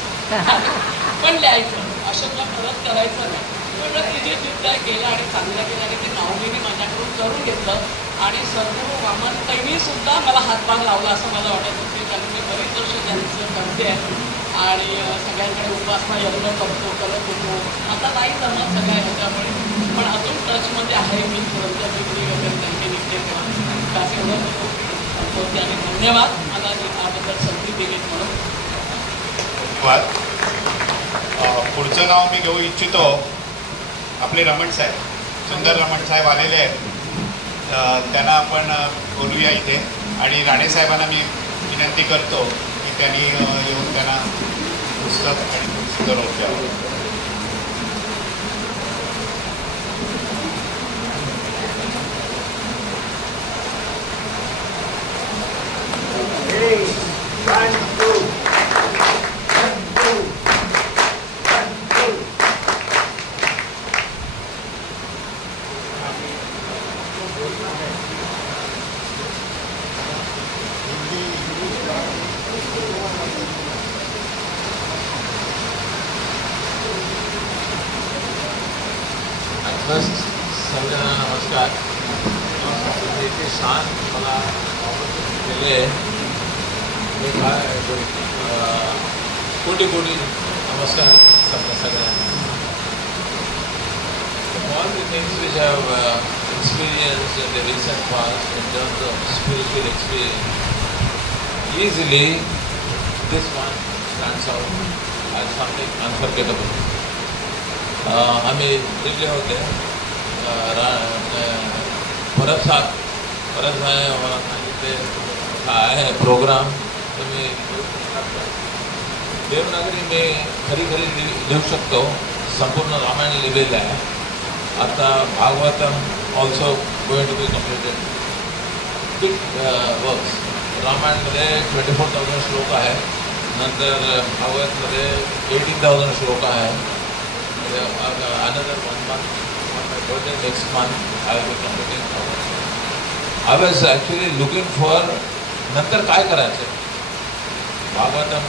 पण लिहायचं अशा परत करायचं नाही. पण तिने तिथं केलं आणि चांगलं केलं आणि ते नावडीने माझ्याकडून करून घेतलं आणि सद्गुरू वामनताईंनी सुद्धा मला हातभार लावला असं मला वाटत होते, कारण मी बरीच वर्ष त्यांचं करते आहे आणि सगळ्यांकडे उपासना यज्ञ करत होतो. आता नाही जमत सगळ्या ह्याच्यामुळे, पण अजून टचमध्ये आहे मी ग्रंथविक्री वगैरे त्यांचे निघते तेव्हा असं एवढं होते. आणि धन्यवाद मला याबद्दल संधी दिली म्हणून. धन्यवाद. पुढचं नाव मी घेऊ इच्छितो आपले रमण साहेब, सुंदर रमण साहेब आलेले आहेत, त्यांना आपण बोलूया इथे. आणि राणे साहेबांना मी विनंती करतो की त्यांनी येऊन त्यांना पुस्तक आणि पुस्तक नोट द्यावं. सगळ्यांना नमस्कार. इथे शांत मला केले कोटी कोटी नमस्कार सगळ्यांना. All the things which I have experienced in the recent past in terms of spiritual experience, easily this one stands out as something unforgettable. आम्ही दिल्ली होते परत मला सांगितले आहे प्रोग्राम तुम्ही देवनागरी मी खरी लिहू शकतो. संपूर्ण रामायण लिहिलेलं आहे. आता Bhagavatam also going to be completed. Big works. रामायणमध्ये 24,000 श्लोक आहे. नंतर भागवतमध्ये 18,000 श्लोक आहे. Another 1 month on my birthday next month I will be completing. I was actually looking for नंतर काय करायचं. भागवतम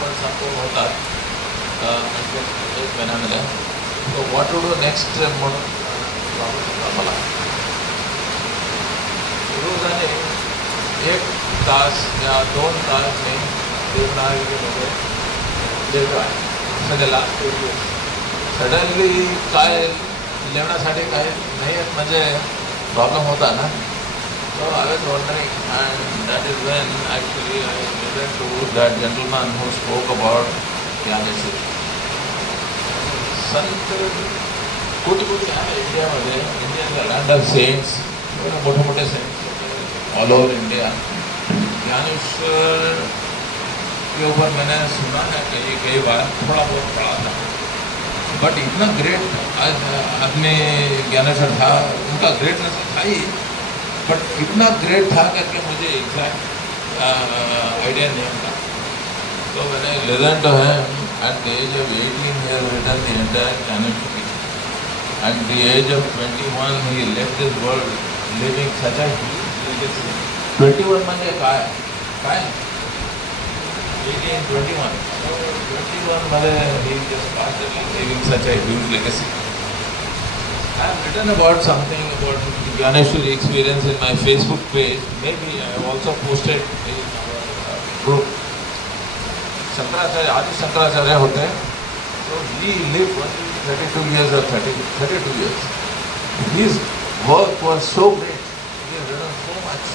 पण संपूर्ण होतात एक महिन्यामध्ये. So what to do next म्हणून मला रोजाने 1 तास या 2 तास मी देवनागरीमध्ये लिहिलो आहे. सध्या लास्ट 2 years सडनली काय लिहिण्यासाठी काय नाही आहेत म्हणजे प्रॉब्लेम होता ना. So I was wondering and that is when actually I listen to that gentleman who spoke about Dnyaneshwari. संत कुठे कुठे आहे इंडियामध्ये. India is a land of saints. मोठे मोठे saints all over India. Dnyaneshwar के ऊपर मैंने सुना है कई बार, थोड़ा बहुत पढ़ा था. बट इतना ग्रेट आदमी ज्ञानेश्वर था. उनका ग्रेटनेस था ही, बट इतना ग्रेट था करके मुझे एग्जैक्ट आइडिया नहीं था. तो मैंने listen to him. At the age of 18 he has written the entire Janeshwari. At the age of 21 he left this world living such a huge legacy. 21 म्हणजे काय 18, 21. So 21 मध्ये he just started living such a huge legacy. I have written about something about Janeshwari experience in my Facebook page. Maybe I have also posted in our group. Shankaracharya आदि शंकराचार्य होते. So he lived 32 years or 32 years. His work was so great. He has written so much.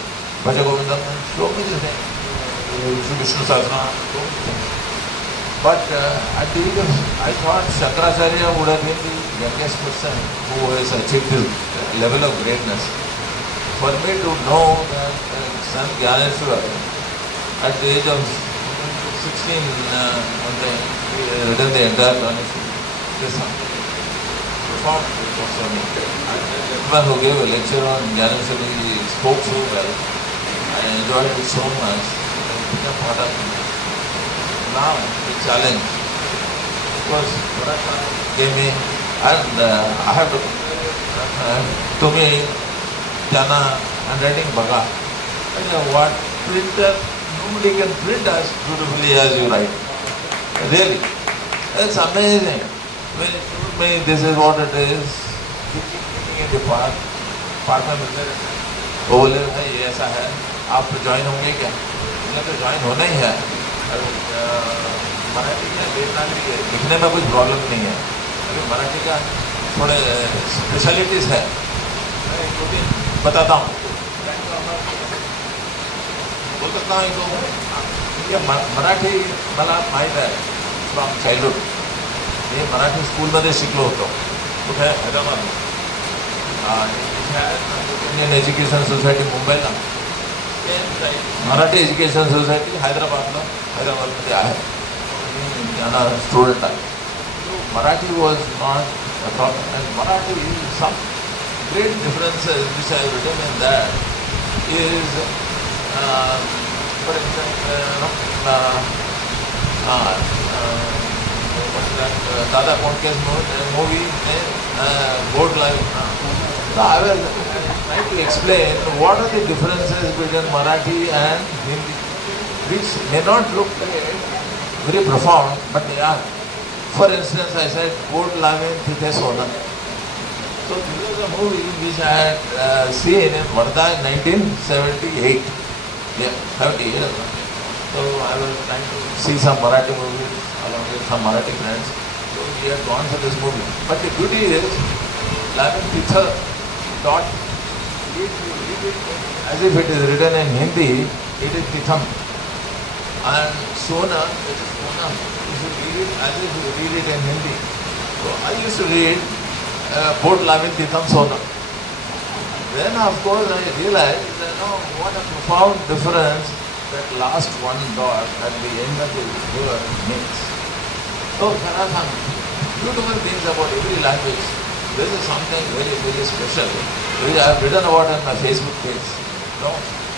Bhaja Govindam, so many things. Vishnu Sahasranam, so many things. But at the end, I thought Shankaracharya would have been the youngest person who has achieved this level of greatness. For me to know that son Gyaneshwar, at the age of 16, he had written the entire Janeshwari. This is something profound for me. And the gentleman who gave a lecture on Janeshwari spoke so well. I enjoyed it so much. become part of India. Now the challenge, of course, Maratha gave me, and I have to me, Jana handwriting baga. What printer, nobody can print as beautifully as you write. Really, it's amazing. When you told me this is what it is, thinking in the park में मिलते रहते हैं, वो बोले भाई ये ऐसा है, आप ज्वाइन होंगे क्या? मैंने तो ज्वाइन होना ही है। मराठी है, देवनागरी है, लिखने में कुछ प्रॉब्लम नहीं है। अभी मराठी का थोड़े स्पेशलिटीज़ है, मैं एक दो दिन बताता हूँ। बोल सकता हूँ इनको, ये मराठी मला माहीत आहे फ्रॉम चाइल्डहुड। हे मराठी स्कूलमध्ये शिकलो होतो, कुठे हैदराबादमध्ये, इंडियन एज्युकेशन सोसायटी मुंबईला, मराठी एज्युकेशन सोसायटी हैदराबादमध्ये आहे, त्यांना स्टुडंट आहे. Marathi was not a problem, and Marathi some great differences which I have written in that is, for example, Dada Kontke's movie, Board Live. So I was trying to explain what are the differences between Marathi and Hindi, which may not look very profound, but they are. For instance, I said, Board Live Tithe Sona. So this was a movie which I had seen in Varda in 1978. Yeah, 78. So I was trying to see some Marathi movies along with some Marathi friends. So we had gone for this movie. But the beauty is, Lavin Titha dot, as if it is written in Hindi, it is Titham. And Sona, it is Sonam. You should read it as if you read it in Hindi. So I used to read Board Lavin Titham Sonam. Then of course I realized that what a profound difference that last one dot at the end of the word makes. So Kanatham, beautiful things about every language. This is something very, very special, which I have written about on my Facebook page.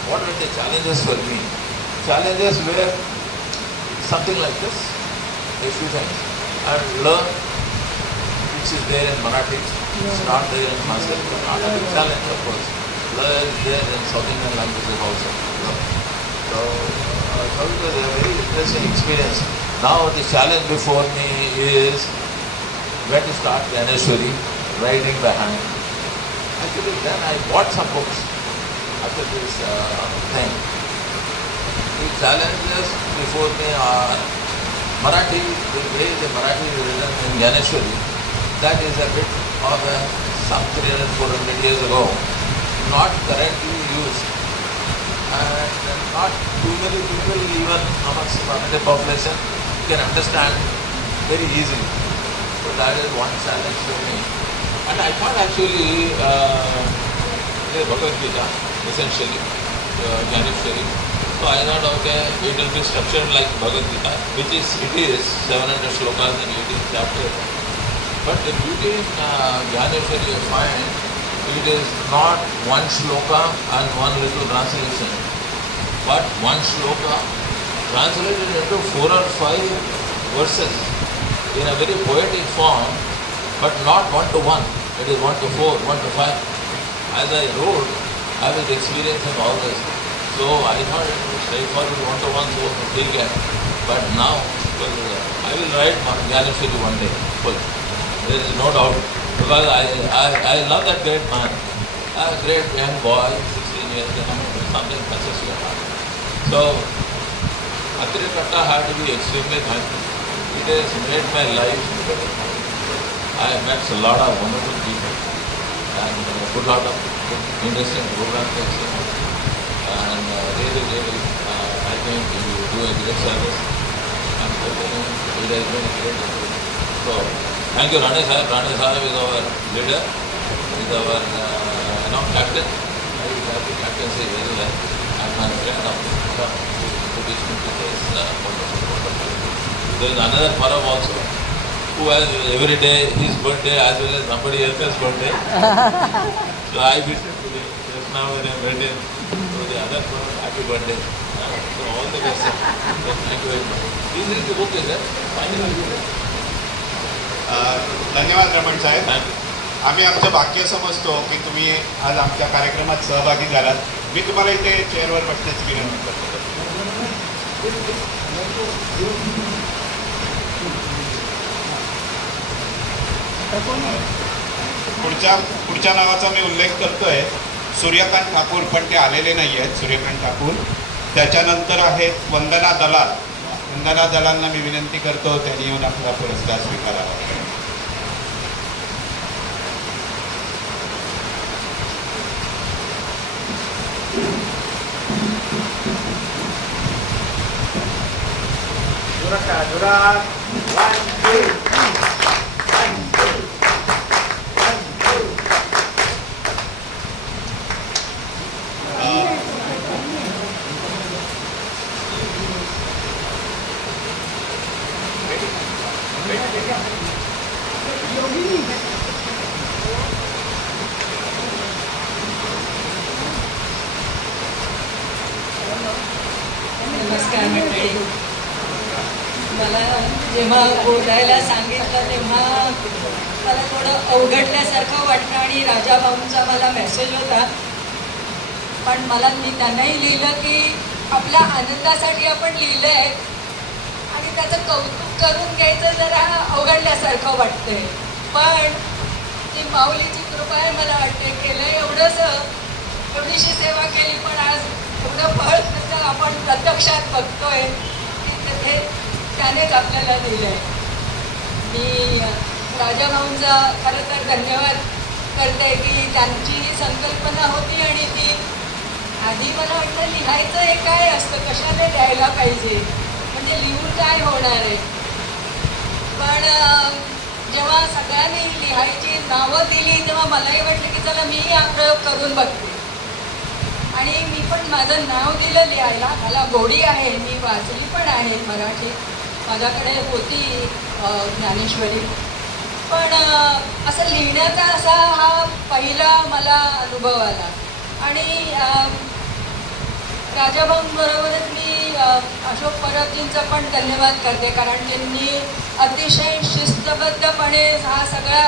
What were the challenges for me? Challenges were something like this, a few things. I learn which is there in Marathi, it's not there in Sanskrit. Not a big challenge, of course. Learn is there in South Indian languages also. So it was a very interesting experience. Now the challenge before me is where to start Gyaneshwari, writing by hand. Actually, then I bought some books after this thing. The challenges before me are Marathi, the way the Marathi is written in Gyaneshwari, that is a bit of some 300-400 years ago, not currently used. And not too many people, even amongst the population, can understand very easily. So that is one challenge for me. And I thought actually the Bhagavad Gita, essentially, Gyaneshwari. So I thought, okay, it will be structured like Bhagavad Gita, which is, it is 700 shlokas and 18 chapters. But the beauty in Gyaneshwari, I find, it is not one shloka and one little translation, but one shloka translated into 4 or 5 verses in a very poetic form, but not 1 to 1. It is 1 to 4, 1 to 5. As I wrote, I was experiencing all this. So I thought it was straightforward 1 to 1, so take it. But now, I will write Gyaneshwari one day, full. There is no doubt. Because I love that great man, a great young boy, 16 years, something touches your heart. So, Athiri Katta had to be extremely thankful. It has made my life better. I have met a lot of wonderful people and put a lot of interesting programs and really, I think you do a great service and it has been a great service. So, thank you, Rane Sahib. Rane Sahib is our leader, is our captain. I will have the captaincy very well. And my friend of who teach me to this wonderful. There is another Parab also, who has every day his birthday as well as somebody else's birthday. So I wish today, just now when I met him, so the other Parab, happy birthday. So all the best, sir. Thank you very much. Please read the book, sir. धन्यवाद रमण साहेब. Thank you. आम्ही आमचं भाग्य समजतो की तुम्ही आज आमच्या कार्यक्रमात सहभागी झालात. मी तुम्हाला इथे चेअरवर बसण्याची विनंती करतो. पुढच्या नावाचा मी उल्लेख करतोय सूर्यकांत ठाकूर, पण ते आलेले नाही आहेत. सूर्यकांत ठाकूर. त्याच्यानंतर आहेत वंदना दलाल. वंदना दलालना मी विनंती करतो त्यांनी येऊन आपला पुरस्कार स्वीकारावा. नमस्कार मंडळी. मला जेव्हा बोलायला सांगितलं तेव्हा मला थोडं अवघडल्यासारखं वाटलं आणि राजाभाऊंचा मला मेसेज होता. पण मी त्यांनाही लिहिलं की आपल्या आनंदासाठी आपण लिहिलं आहे आणि त्याचं कौतुक करून घ्यायचं जरा अवघडल्यासारखं वाटतंय. पण ती माऊलीची कृपा आहे. मला वाटते केलं एवढीशी सेवा केली, पण आज एवढं फळ त्याचं आपण प्रत्यक्षात बघतोय की तिथे त्यानेच आपल्याला दिलं आहे. मी राजाभाऊंचा खरं तर धन्यवाद करते की त्यांची ही संकल्पना होती आणि ती आधी मला वाटतं लिहायचं हे काय असतं, कशाला लिहायला पाहिजे, म्हणजे लिहून काय होणार आहे. पण जेव्हा सगळ्यांनी लिहायची नावं दिली तेव्हा मलाही वाटलं की चला मी हा प्रयोग करून बघते. आणि मी पण माझं नाव दिलं लिहायला. मला गोडी आहे, मी वाचली पण आहे मराठी, माझ्याकडे होती ज्ञानेश्वरी. पण असं लिहिण्याचा असा हा पहिला मला अनुभव आला. आणि राजाभाऊंबरोबरच मी अशोक परबजींचं पण धन्यवाद करते, कारण त्यांनी अतिशय शिस्तबद्धपणे हा सगळा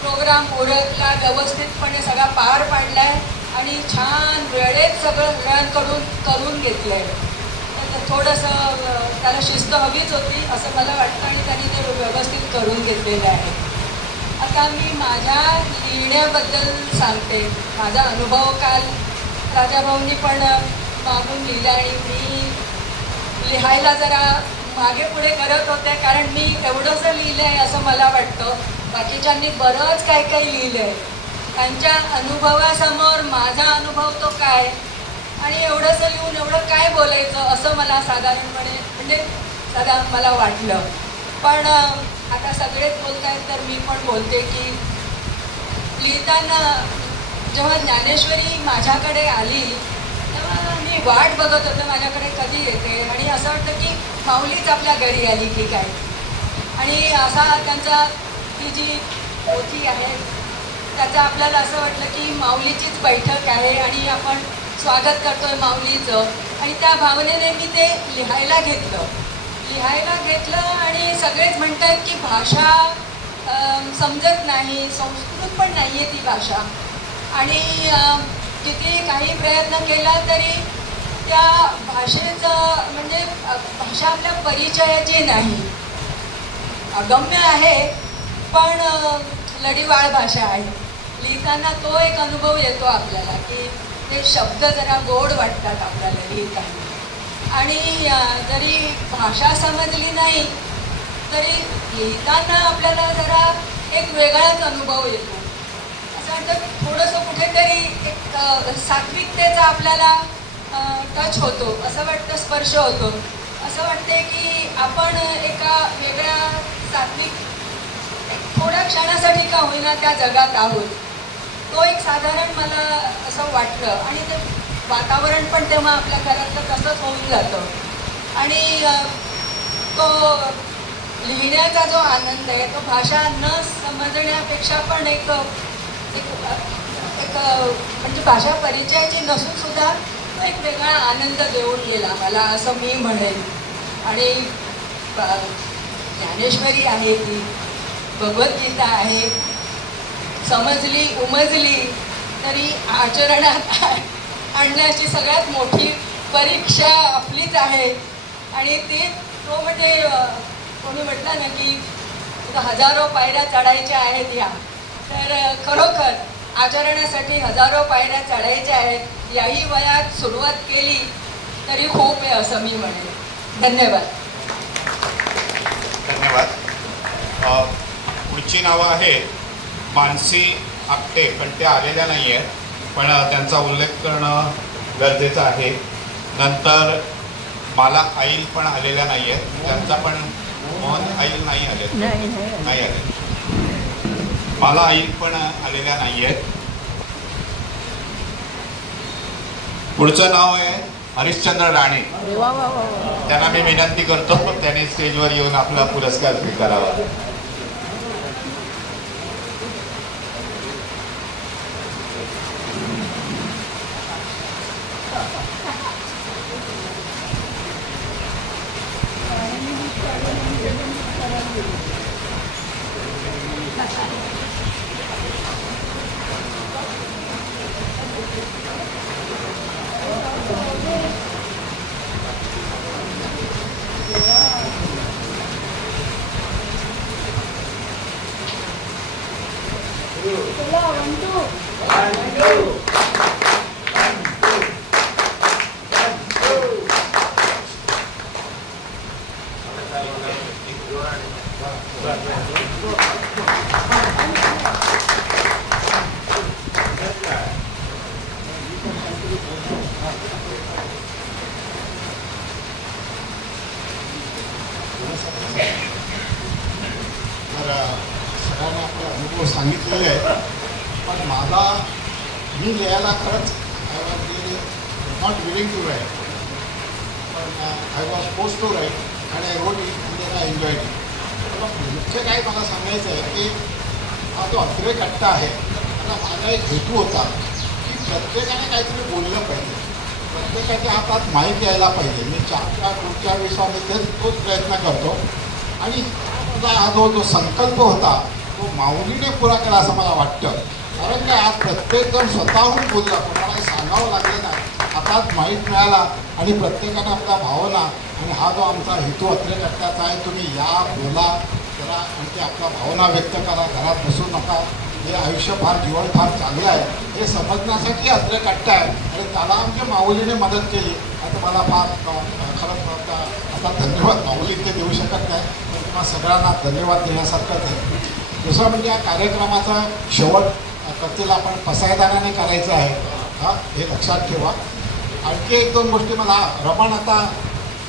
प्रोग्राम ओळखला, व्यवस्थितपणे सगळा पार पाडला आहे आणि छान वेळेत सगळं करून घेतलं आहे. तर थोडंसं त्याला शिस्त हवीच होती असं मला वाटतं आणि त्यांनी ते व्यवस्थित करून घेतलेलं आहे. आता मी माझ्या लिहिण्याबद्दल सांगते. माझा अनुभव काल राजाभाऊंनी पण मागून लिहिला आणि मी लिहायला जरा मागे पुढे करत होते, कारण मी एवढंसं लिहिलं आहे असं मला वाटतं. बाकीच्यांनी बरंच काय काही लिहिलं आहे. त्यांच्या अनुभवासमोर माझा अनुभव तो काय आणि एवढंसं लिहून एवढं काय बोलायचं असं मला साधारणपणे म्हणजे मला वाटलं. पण आता सगळेच बोलत आहेत तर मी पण बोलते की लिहिताना जेव्हा ज्ञानेश्वरी माझ्याकडे आली तेव्हा मी वाट बघत होते माझ्याकडे कधी येते आणि असं वाटतं की माऊलीच आपल्या घरी आली की काय. आणि असा त्यांचा ती जी पोथी आहे त्याचं आपल्याला असं वाटलं की माऊलीचीच बैठक आहे आणि आपण स्वागत करतोय माऊलीचं. आणि त्या भावनेने मी ते लिहायला घेतलं आणि सगळेच म्हणत आहेत की भाषा समजत नाही, संस्कृत पण नाही आहे ती भाषा. आणि किती काही प्रयत्न केला तरी त्या भाषेचं म्हणजे भाषा आपल्या परिचयाची नाही, अगम्य आहे पण लढीवाळ भाषा आहे. लिहिताना तो एक अनुभव येतो आपल्याला की ते शब्द जरा गोड वाटतात आपल्याला लिहिताना. आणि जरी भाषा समजली नाही तरी लिहिताना आपल्याला जरा एक वेगळाच अनुभव येतो. असं वाटतं थोडंसं कुठेतरी एक सात्विकतेचा आपल्याला टच होतो, असं वाटतं स्पर्श होतो. असं वाटते की आपण एका वेगळ्या सात्विक थोड्या क्षणासाठी का होईना त्या जगात आहोत. तो एक साधारण मला असं वाटलं. आणि ते वातावरण पण तेव्हा आपल्या घरातलं तसंच होऊन जातं. आणि तो लिहिण्याचा जो आनंद आहे तो भाषा न समजण्यापेक्षा पण एक म्हणजे भाषा परिचयाची नसून सुद्धा एक वेगळा आनंद देऊन गेला मला असं मी म्हणेन. आणि ज्ञानेश्वरी आहे, ती भगवद्गीता आहे, समजली उमजली तरी आचरणात आणण्याची सगळ्यात मोठी परीक्षा आपलीच आहे. आणि तो म्हणजे कोणी म्हटलं ना की हजारो पायऱ्या चढायच्या आहेत ह्या, तर खरोखर आचरणासाठी हजारो पायऱ्या चढायच्या आहेत. याही वयात सुरुवात केली तरी खूप आहे असं मी म्हणेन. धन्यवाद. धन्यवाद. पुढची नावं आहेत मानसी आपटे, पण त्या आलेल्या नाही आहेत, पण त्यांचा उल्लेख करणं गरजेचं आहे. नंतर मला आईल पण आलेल्या नाही आहेत, त्यांचा पण मोहन आईल नाही आले, नाही आले. मला आईल पण आलेल्या नाही आहेत. पुढचं नाव आहे हरिश्चंद्र राणे. त्यांना मी विनंती करतो त्यांनी स्टेजवर येऊन आपला पुरस्कार स्वीकारावा. सगळ्यांना आपला अनुभव सांगितलेले आहे, पण मला मी लिहायला खरंच I was not willing to write, पण I was supposed to write आणि I wrote it and then I enjoyed it. मुख्य काय मला सांगायचं आहे की हा जो अत्रे कट्टा आहे त्याला माझा एक हेतू होता की प्रत्येकाने काहीतरी बोललं पाहिजे, प्रत्येकाच्या हातात माहीत यायला पाहिजे. मी पुढच्या वेळेस तोच प्रयत्न करतो. आणि हा जो संकल्प होता तो माऊलीने पुरा केला असं मला वाटतं. कारण काय आज प्रत्येकजण स्वतःहून बोलला, कोणालाही सांगावं लागलं नाही, हातात माहीत मिळाला आणि प्रत्येकाने आपल्या भावना आणि हा जो आमचा हेतू अत्रे कट्ट्याचा आहे, तुम्ही या बोला करा आणि ते आपल्या भावना व्यक्त करा, घरात बसू नका, हे आयुष्य फार जीवन फार चांगलं आहे हे समजण्यासाठी अत्रे कट्टा आहे. आणि त्याला आमच्या माऊलीने मदत केली. आता मला फार खरंच आता धन्यवाद माऊली ते देऊ शकत नाही, पण तुम्हाला सगळ्यांना धन्यवाद देण्यासारखंच आहे. दुसरं म्हणजे या कार्यक्रमाचा शेवट करतील आपण पसायदानाने करायचं आहे, हां हे लक्षात ठेवा. आणखी एक दोन गोष्टी मला रमण आता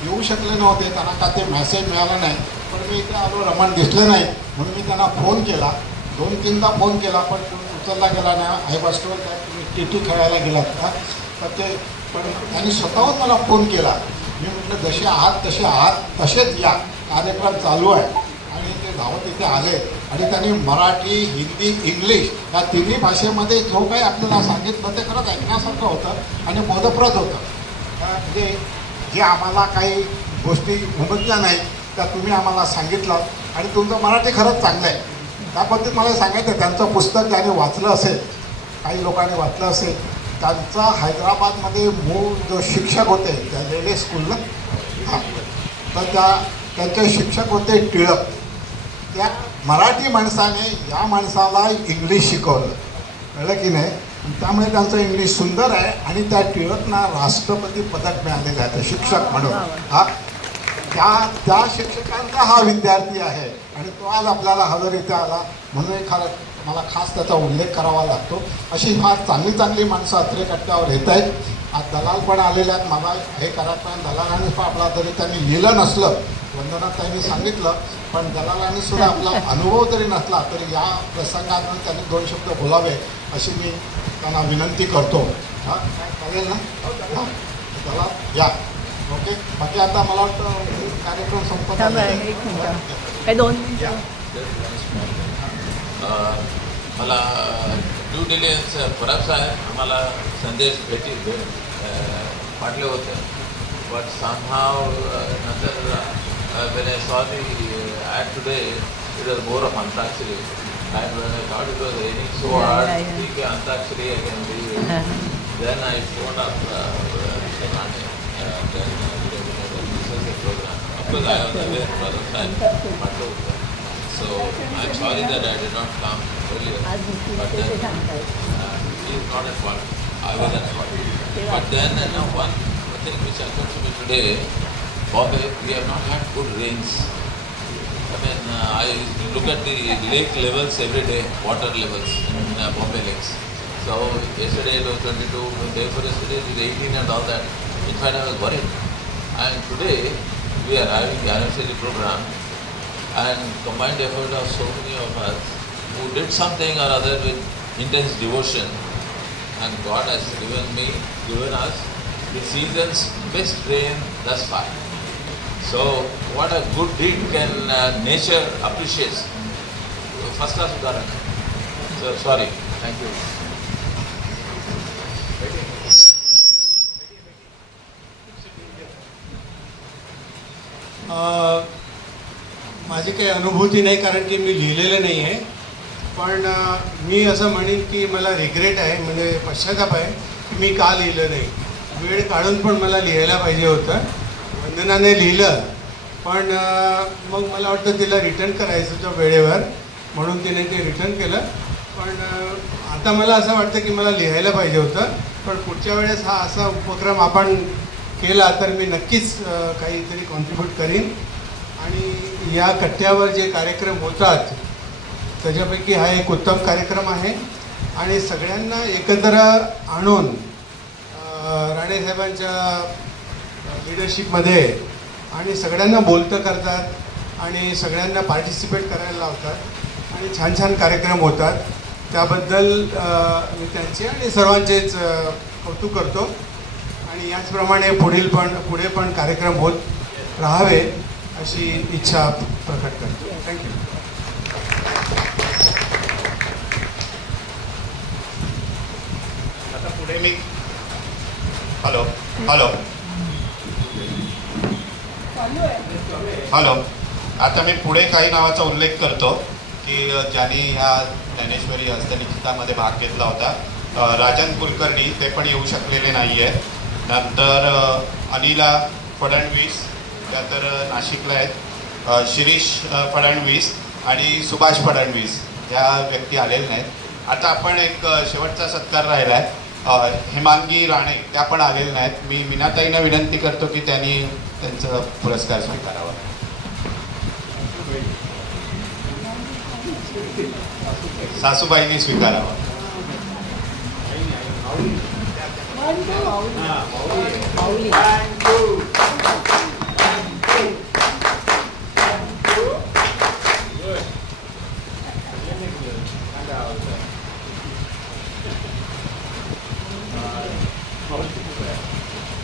येऊ शकले नव्हते, त्यांना का ते मेसेज मिळाला नाही, पण मी इथे आलो रमण दिसले नाही म्हणून मी त्यांना फोन केला, 2-3दा फोन केला पण उचलला गेला नाही. आय वॉज टोल्ड काय तुम्ही टी खेळायला गेलात का, तर ते पण त्यांनी स्वतःहून मला फोन केला. मी म्हटलं जसे आहात तसेच या, कार्यक्रम चालू आहे. आणि ते धावत इथे आले आणि त्यांनी मराठी हिंदी इंग्लिश या तिन्ही भाषेमध्ये जो काही आपल्याला सांगितलं ते खरंच ऐकण्यासारखं होतं आणि बोधप्रद होतं. म्हणजे जे आम्हाला काही गोष्टी उमजल्या नाही त्या तुम्ही आम्हाला सांगितलं आणि तुमचं मराठी खरंच चांगलं आहे. त्या पद्धतीत मला सांगायचं त्यांचं पुस्तक ज्याने वाचलं असेल, काही लोकांनी वाचलं असेल, त्यांचा हैदराबादमध्ये मूळ जो शिक्षक होते त्या लेले स्कूलला, हां तर त्यांचे शिक्षक होते टिळक. त्या मराठी माणसाने या माणसाला इंग्लिश शिकवलं, कळलं की नाही. त्यामुळे त्यांचं इंग्लिश सुंदर आहे आणि त्या टिळकना राष्ट्रपती पदक मिळालेलं आहे ते शिक्षक म्हणून. हा त्या शिक्षकांचा हा विद्यार्थी आहे आणि तो आज आपल्याला हजर इथे आला म्हणून खरं मला खास त्याचा उल्लेख करावा लागतो. अशी फार चांगली चांगली माणसं अत्रे कट्ट्यावर येत आहेत. आज दलाल पण आलेले आहेत. मला हे करायचं आहे, दलालांनी पण आपला जरी त्यांनी लिहिलं नसलं, वंदनात त्यांनी सांगितलं, पण दलालांनी सुद्धा आपला अनुभव जरी नसला तरी या प्रसंगातून त्यांनी 2 शब्द बोलावे अशी मी त्यांना विनंती करतो. हां काय चालेल ना, हां दलाल या. ओके, बाकी आता मला वाटतं कार्यक्रम संपत काय 2 मिनिटं. मला ड्यू डिलिजन्स बराचसा आहे. आम्हाला संदेश म्हटले होते. But somehow नंतर when I saw the ad today, it was more of Antakshari. And when I thought it was raining so hard, Antakshari I can do it. Then I phoned up Mr. Rane. Then this was the program. Of course, I was aware for the time. So I'm sorry that I did not come earlier. But then he is not at fault. I was at fault. But then one thing which happened to me today, Bombay, we have not had good rains. I mean, I look at the lake levels every day, water levels in Bombay lakes. So yesterday it was 22, the day before yesterday it was 18 and all that. In fact, I was worried. And today we are having the anniversary program and combined effort of so many of us who did something or other with intense devotion, and God has given us the season's best rain thus far. So what a good deed can nature appreciates. First class udaharan. So sorry. Thank you. माझी काही अनुभूती नाही, कारण की मी लिहिलेलं नाही आहे. पण मी असं म्हणेन की मला रिग्रेट आहे, म्हणजे पश्चाताप आहे की मी का लिहिलं नाही. वेळ काढून पण मला लिहायला पाहिजे होतं. वंदनाने लिहिलं, पण मग मला वाटतं तिला रिटर्न करायचं होतं वेळेवर, म्हणून तिने ते रिटर्न केलं. पण आता मला असं वाटतं की मला लिहायला पाहिजे होतं. पण पुढच्या वेळेस हा असा उपक्रम आपण केला तर मी नक्कीच काहीतरी कॉन्ट्रीब्यूट करीन. आणि या कट्ट्यावर जे कार्यक्रम होतात त्याच्यापैकी हा एक उत्तम कार्यक्रम आहे. आणि सगळ्यांना एकत्र आणून राणेसाहेबांच्या लिडरशिपमध्ये आणि सगळ्यांना बोलतं करतात आणि सगळ्यांना पार्टिसिपेट करायला लावतात आणि छान छान कार्यक्रम होतात. त्याबद्दल मी त्यांचे आणि सर्वांचेच कौतुक करतो. आणि याचप्रमाणे पुढे पण कार्यक्रम होत राहावे अशी इच्छा प्रकट करतो. थँक्यू. आता पुढे मी हॅलो आता मी पुढे काही नावाचा उल्लेख करतो की ज्यांनी ह्या ज्ञानेश्वरी हस्तलिखितामध्ये भाग घेतला होता. राजन कुलकर्णी, ते पण येऊ शकलेले नाही आहे. नंतर अनिला फडणवीस, त्या तर नाशिकला आहेत. शिरीष फडणवीस आणि सुभाष फडणवीस ह्या व्यक्ती आलेल्या नाहीत. आता आपण एक शेवटचा सत्कार राहिला आहे. हेमांगी राणे, त्या पण आलेल्या नाहीत. मी मीनाताईंना विनंती करतो की त्यांनी त्यांचा पुरस्कार स्वीकारावा. सासूबाईंनी स्वीकारावा.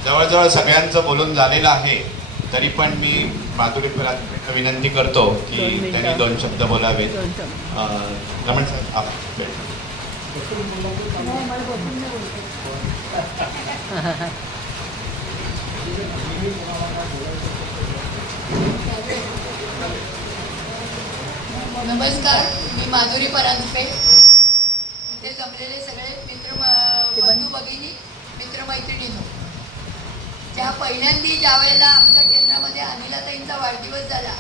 जवळजवळ सगळ्यांचं बोलून झालेलं आहे, तरी पण मी माधुरी विनंती करतो की त्यांनी 2 शब्द बोलावेत. रमण साहेब, नमस्कार, मी माधुरी परांजपे. इथे जमलेले सगळे बंधू भगिनी, मित्रमैत्रिणींनो, त्या पहिल्यांदी ज्या वेळेला आमच्या केंद्रामध्ये अनिलाताईंचा वाढदिवस झाला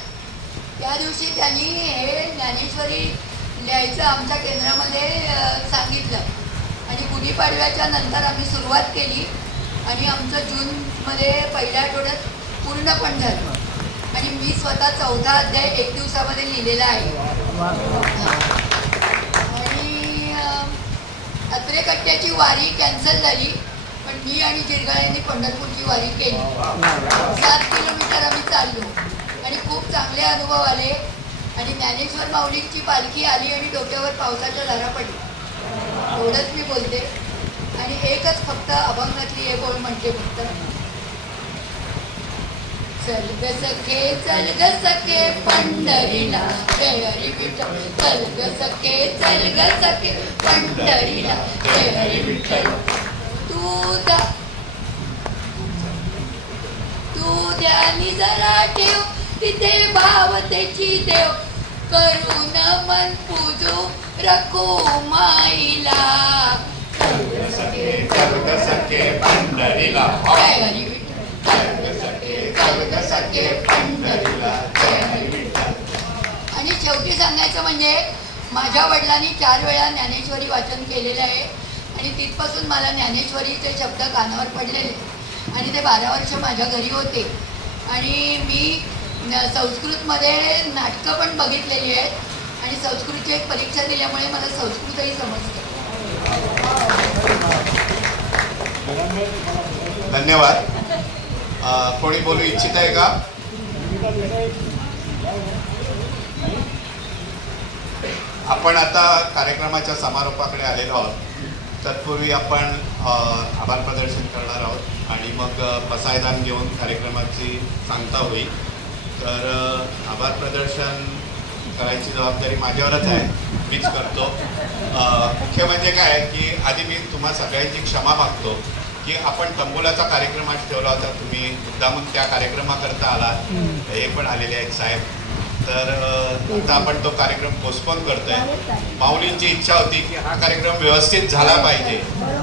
त्या दिवशी त्यांनी हे ज्ञानेश्वरी लिहायचं आमच्या केंद्रामध्ये सांगितलं. आणि गुढीपाडव्याच्या नंतर आम्ही सुरुवात केली आणि आमचं जूनमध्ये पहिल्या आठवड्यात पूर्ण पण झालं. आणि मी स्वतः 4था अध्याय 1 दिवसामध्ये लिहिलेला आहे. आणि अत्रेकट्ट्याची वारी कॅन्सल झाली, पण मी आणि जिरगाळ्यांनी पंढरपूरची वारी केली. 7 किलोमीटर आम्ही चाललो आणि खूप चांगले अनुभव आले. आणि ज्ञानेश्वर माऊलींची पालखी आली आणि डोक्यावर पावसाच्या धारा पडल्या. एवढंच मी बोलते. आणि एकच फक्त अभंगातली एक ओळ म्हणते फक्त. चल ग सखे पंढरीला हरी विठ्ठल. चल ग सखे पंढरीला हरी विठ्ठल. हृदयानी जरा ठेव तिथे भावतेची देव करून मन पूजू रखू माईला सखे पंढरीला आणि शेवटी सांगायचं म्हणजे माझ्या वडिलांनी 4 वेळा ज्ञानेश्वरी वाचन केलेलं आहे आणि तिथपासून मला ज्ञानेश्वरीचे शब्द कानावर पडलेले आणि ते 12 वर्ष माझ्या घरी होते आणि मी संस्कृतमध्ये नाटकं पण बघितलेली आहेत आणि संस्कृतची एक परीक्षा दिल्यामुळे मला संस्कृतही समजतं. धन्यवाद. कोणी बोलू इच्छित आहे का? आपण आता कार्यक्रमाच्या समारोपाकडे आलेलो आहोत. तत्पूर्वी आपण आभार प्रदर्शन करणार आहोत आणि मग पसायदान घेऊन कार्यक्रमाची सांगता होईल. तर आभार प्रदर्शन करायची जबाबदारी माझ्यावरच आहे, मीच करतो. मुख्य म्हणजे काय की आधी मी तुम्हा सगळ्यांची क्षमा मागतो की आपण तंबोलाचा कार्यक्रम आज ठेवला होता. तुम्ही मुद्दामून त्या कार्यक्रमाकरता आलात, हे पण आलेले आहेत साहेब. तर आता आपण तो कार्यक्रम पोस्टपोन करतोय. माऊलींची इच्छा होती की हा कार्यक्रम व्यवस्थित झाला पाहिजे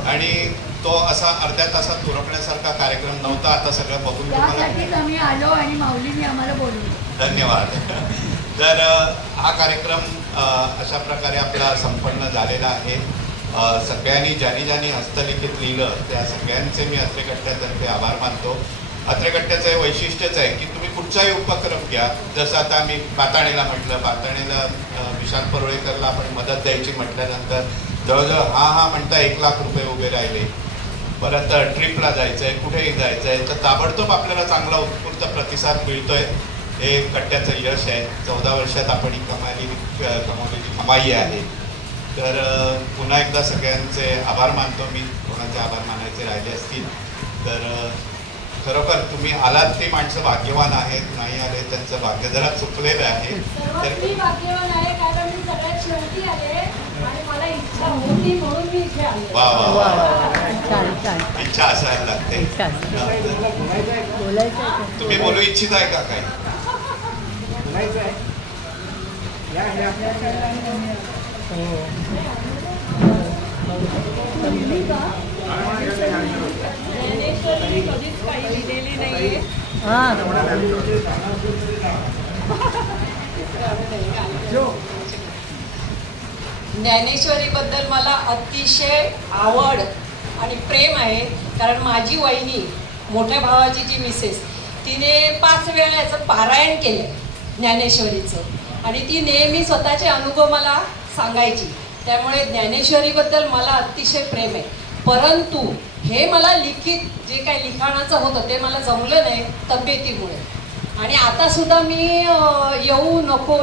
आणि तो असा अर्ध्या तासात उरकण्यासारखा कार्यक्रम नव्हता. आता सगळं बघून तुम्हाला आम्ही आलो आणि माऊलींनी आम्हाला बोलवलं. धन्यवाद. तर हा कार्यक्रम अशा प्रकारे आपला संपन्न झालेला आहे. सगळ्यांनी ज्यांनी हस्तलिखित लिहिलं त्या सगळ्यांचे मी अत्रेकट्ट्यातर्फे आभार मानतो. अत्रेकट्ट्याचं हे वैशिष्ट्यच आहे की तुम्ही कुठचाही उपक्रम घ्या. जसं आता मी बाताणेला म्हटलं, बाताणेला विशाल परुळेकरला आपण मदत द्यायची म्हटल्यानंतर जवळजवळ हा म्हणता 1 लाख रुपये उभे राहिले. परत ट्रिपला जायचं आहे, कुठेही जायचं आहे तर ताबडतोब आपल्याला चांगला उत्स्फूर्त प्रतिसाद मिळतोय. हे कट्ट्याचं यश आहे. 14 वर्षात आपण ही कमावलेली कमाई आहे. तर पुन्हा एकदा सगळ्यांचे आभार मानतो मी. कोणाचे आभार मानायचे राहिले असतील तर खरोखर तुम्ही आलात ती माणसं भाग्यवान आहेत, नाही आले त्यांचं भाग्य जरा चुकलेलं आहे. तर भाग्यवान आहे कारण मी सगळ्यात शेवटी आले आणि मला इच्छा होती म्हणून मी इथे आले. वा इच्छा असायला लागते. तुम्ही बोलू इच्छित आहे का काही? कधीच काही लिहिलेली नाहीये. ज्ञानेश्वरीबद्दल मला अतिशय आवड आणि प्रेम आहे कारण माझी वहिनी मोठ्या भावाची जी मिसेस तिने 5 वेळा याचं पारायण केलं ज्ञानेश्वरीचं आणि ती नेहमी स्वतःचे अनुभव मला सांगायची. त्यामुळे ज्ञानेश्वरीबद्दल मला अतिशय प्रेम आहे. परंतु हे मला लिखित जे काही लिखाणाचं होतं ते मला जमलं नाही तब्येतीमुळे आणि आतासुद्धा मी येऊ नको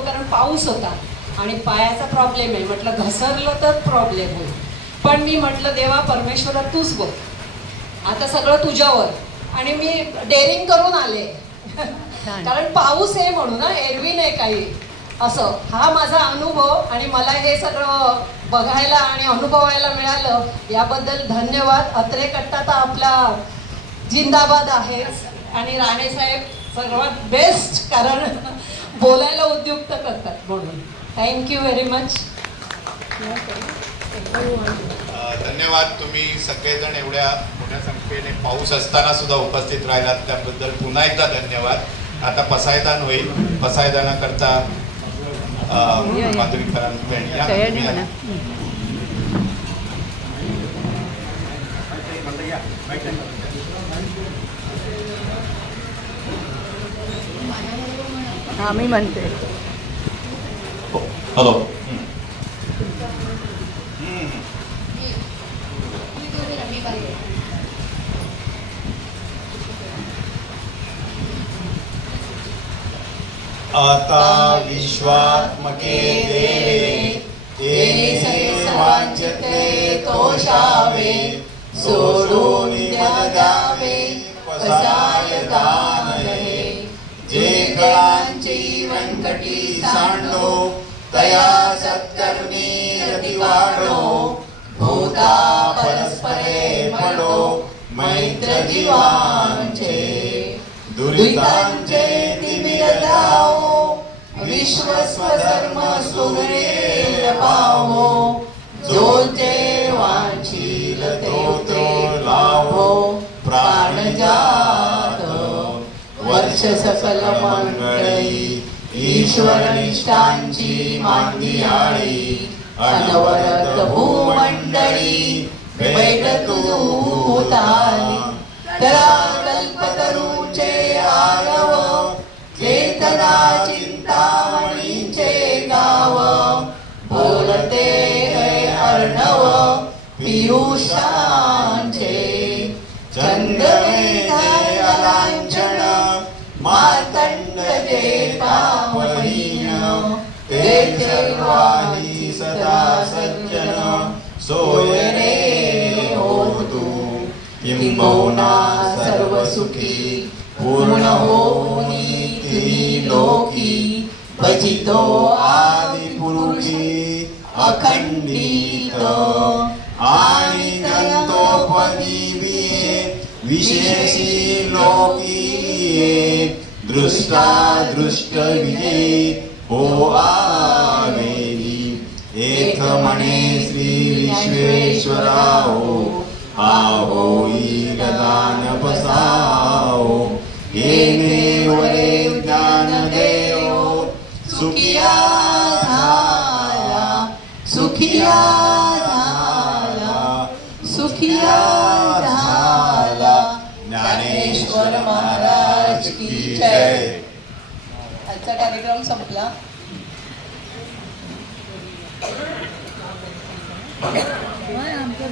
कारण पाऊस होता आणि पायाचा प्रॉब्लेम आहे. म्हटलं घसरलं तर प्रॉब्लेम होईल. पण मी म्हटलं देवा परमेश्वरा तूच बघ, आता सगळं तुझ्यावर. आणि मी डेअरिंग करून आले कारण पाऊस आहे म्हणून ना, एरवी नाही काही असं. हा माझा अनुभव आणि मला हे सगळं बघायला आणि अनुभवायला मिळालं याबद्दल धन्यवाद. अत्रेकट्टा तर आपला जिंदाबाद आहे आणि राणेसाहेब सर्वात बेस्ट कारण बोलायला उद्युक्त करतात म्हणून. Thank you very much. धन्यवाद. तुम्ही सगळेजण एवढ्या मोठ्या संख्येने पाऊस असताना सुद्धा उपस्थित राहिलात त्याबद्दल पुन्हा एकदा धन्यवाद. आता पसायदान होईल. पसायदानाकरता माधुरीकरांकडे मी म्हणते हॅलो. आता विश्वात्मके देवे येणे सर्वांचिते तोषावे सोडून मन द्यावे पसाय दान हे जे कळांची व्यंकटी सांडो तया सत्कर्मी रती वाढो भूता परस्परे पडो मैत्र जीवांचे दुरितांचे तिमिर जाओ, विश्व स्वधर्म सुरेल पावो, जो जे वांछील तो लाभो, प्राण जात वर्ष सकल मंडळी, ईश्वर निष्ठांची मांदियाळी, अनवरत भूमंडळी भेट तुताली, तरा कल्पतरूचे आरव, चेतना चिंतामणीचे गाव, बोलते है अर्णव पियुषांचे, चंद्रमेघे अलांछन मार्तंड जे पावहीन, तेथे वाही सदा सज्जन, सोय रे हो तू किंबहुना सर्व सुखी, पूर्ण होनी त्रिलोकी, भजितो आदि पुरुषी अखंडित, आणि गंतोपदी विशेषी लोकी, दृष्टा दृष्ट विजयी हो आवेली, एक म्हणे श्री विश्वेश्वराहो, आहोई गदान बसाओ, येणे वरे ज्ञान देव, सुखिया झाला, सुखिया झाला, सुखिया झाला, ज्ञानेश्वर महाराज की जय. आजचा कार्यक्रम संपला. आमचं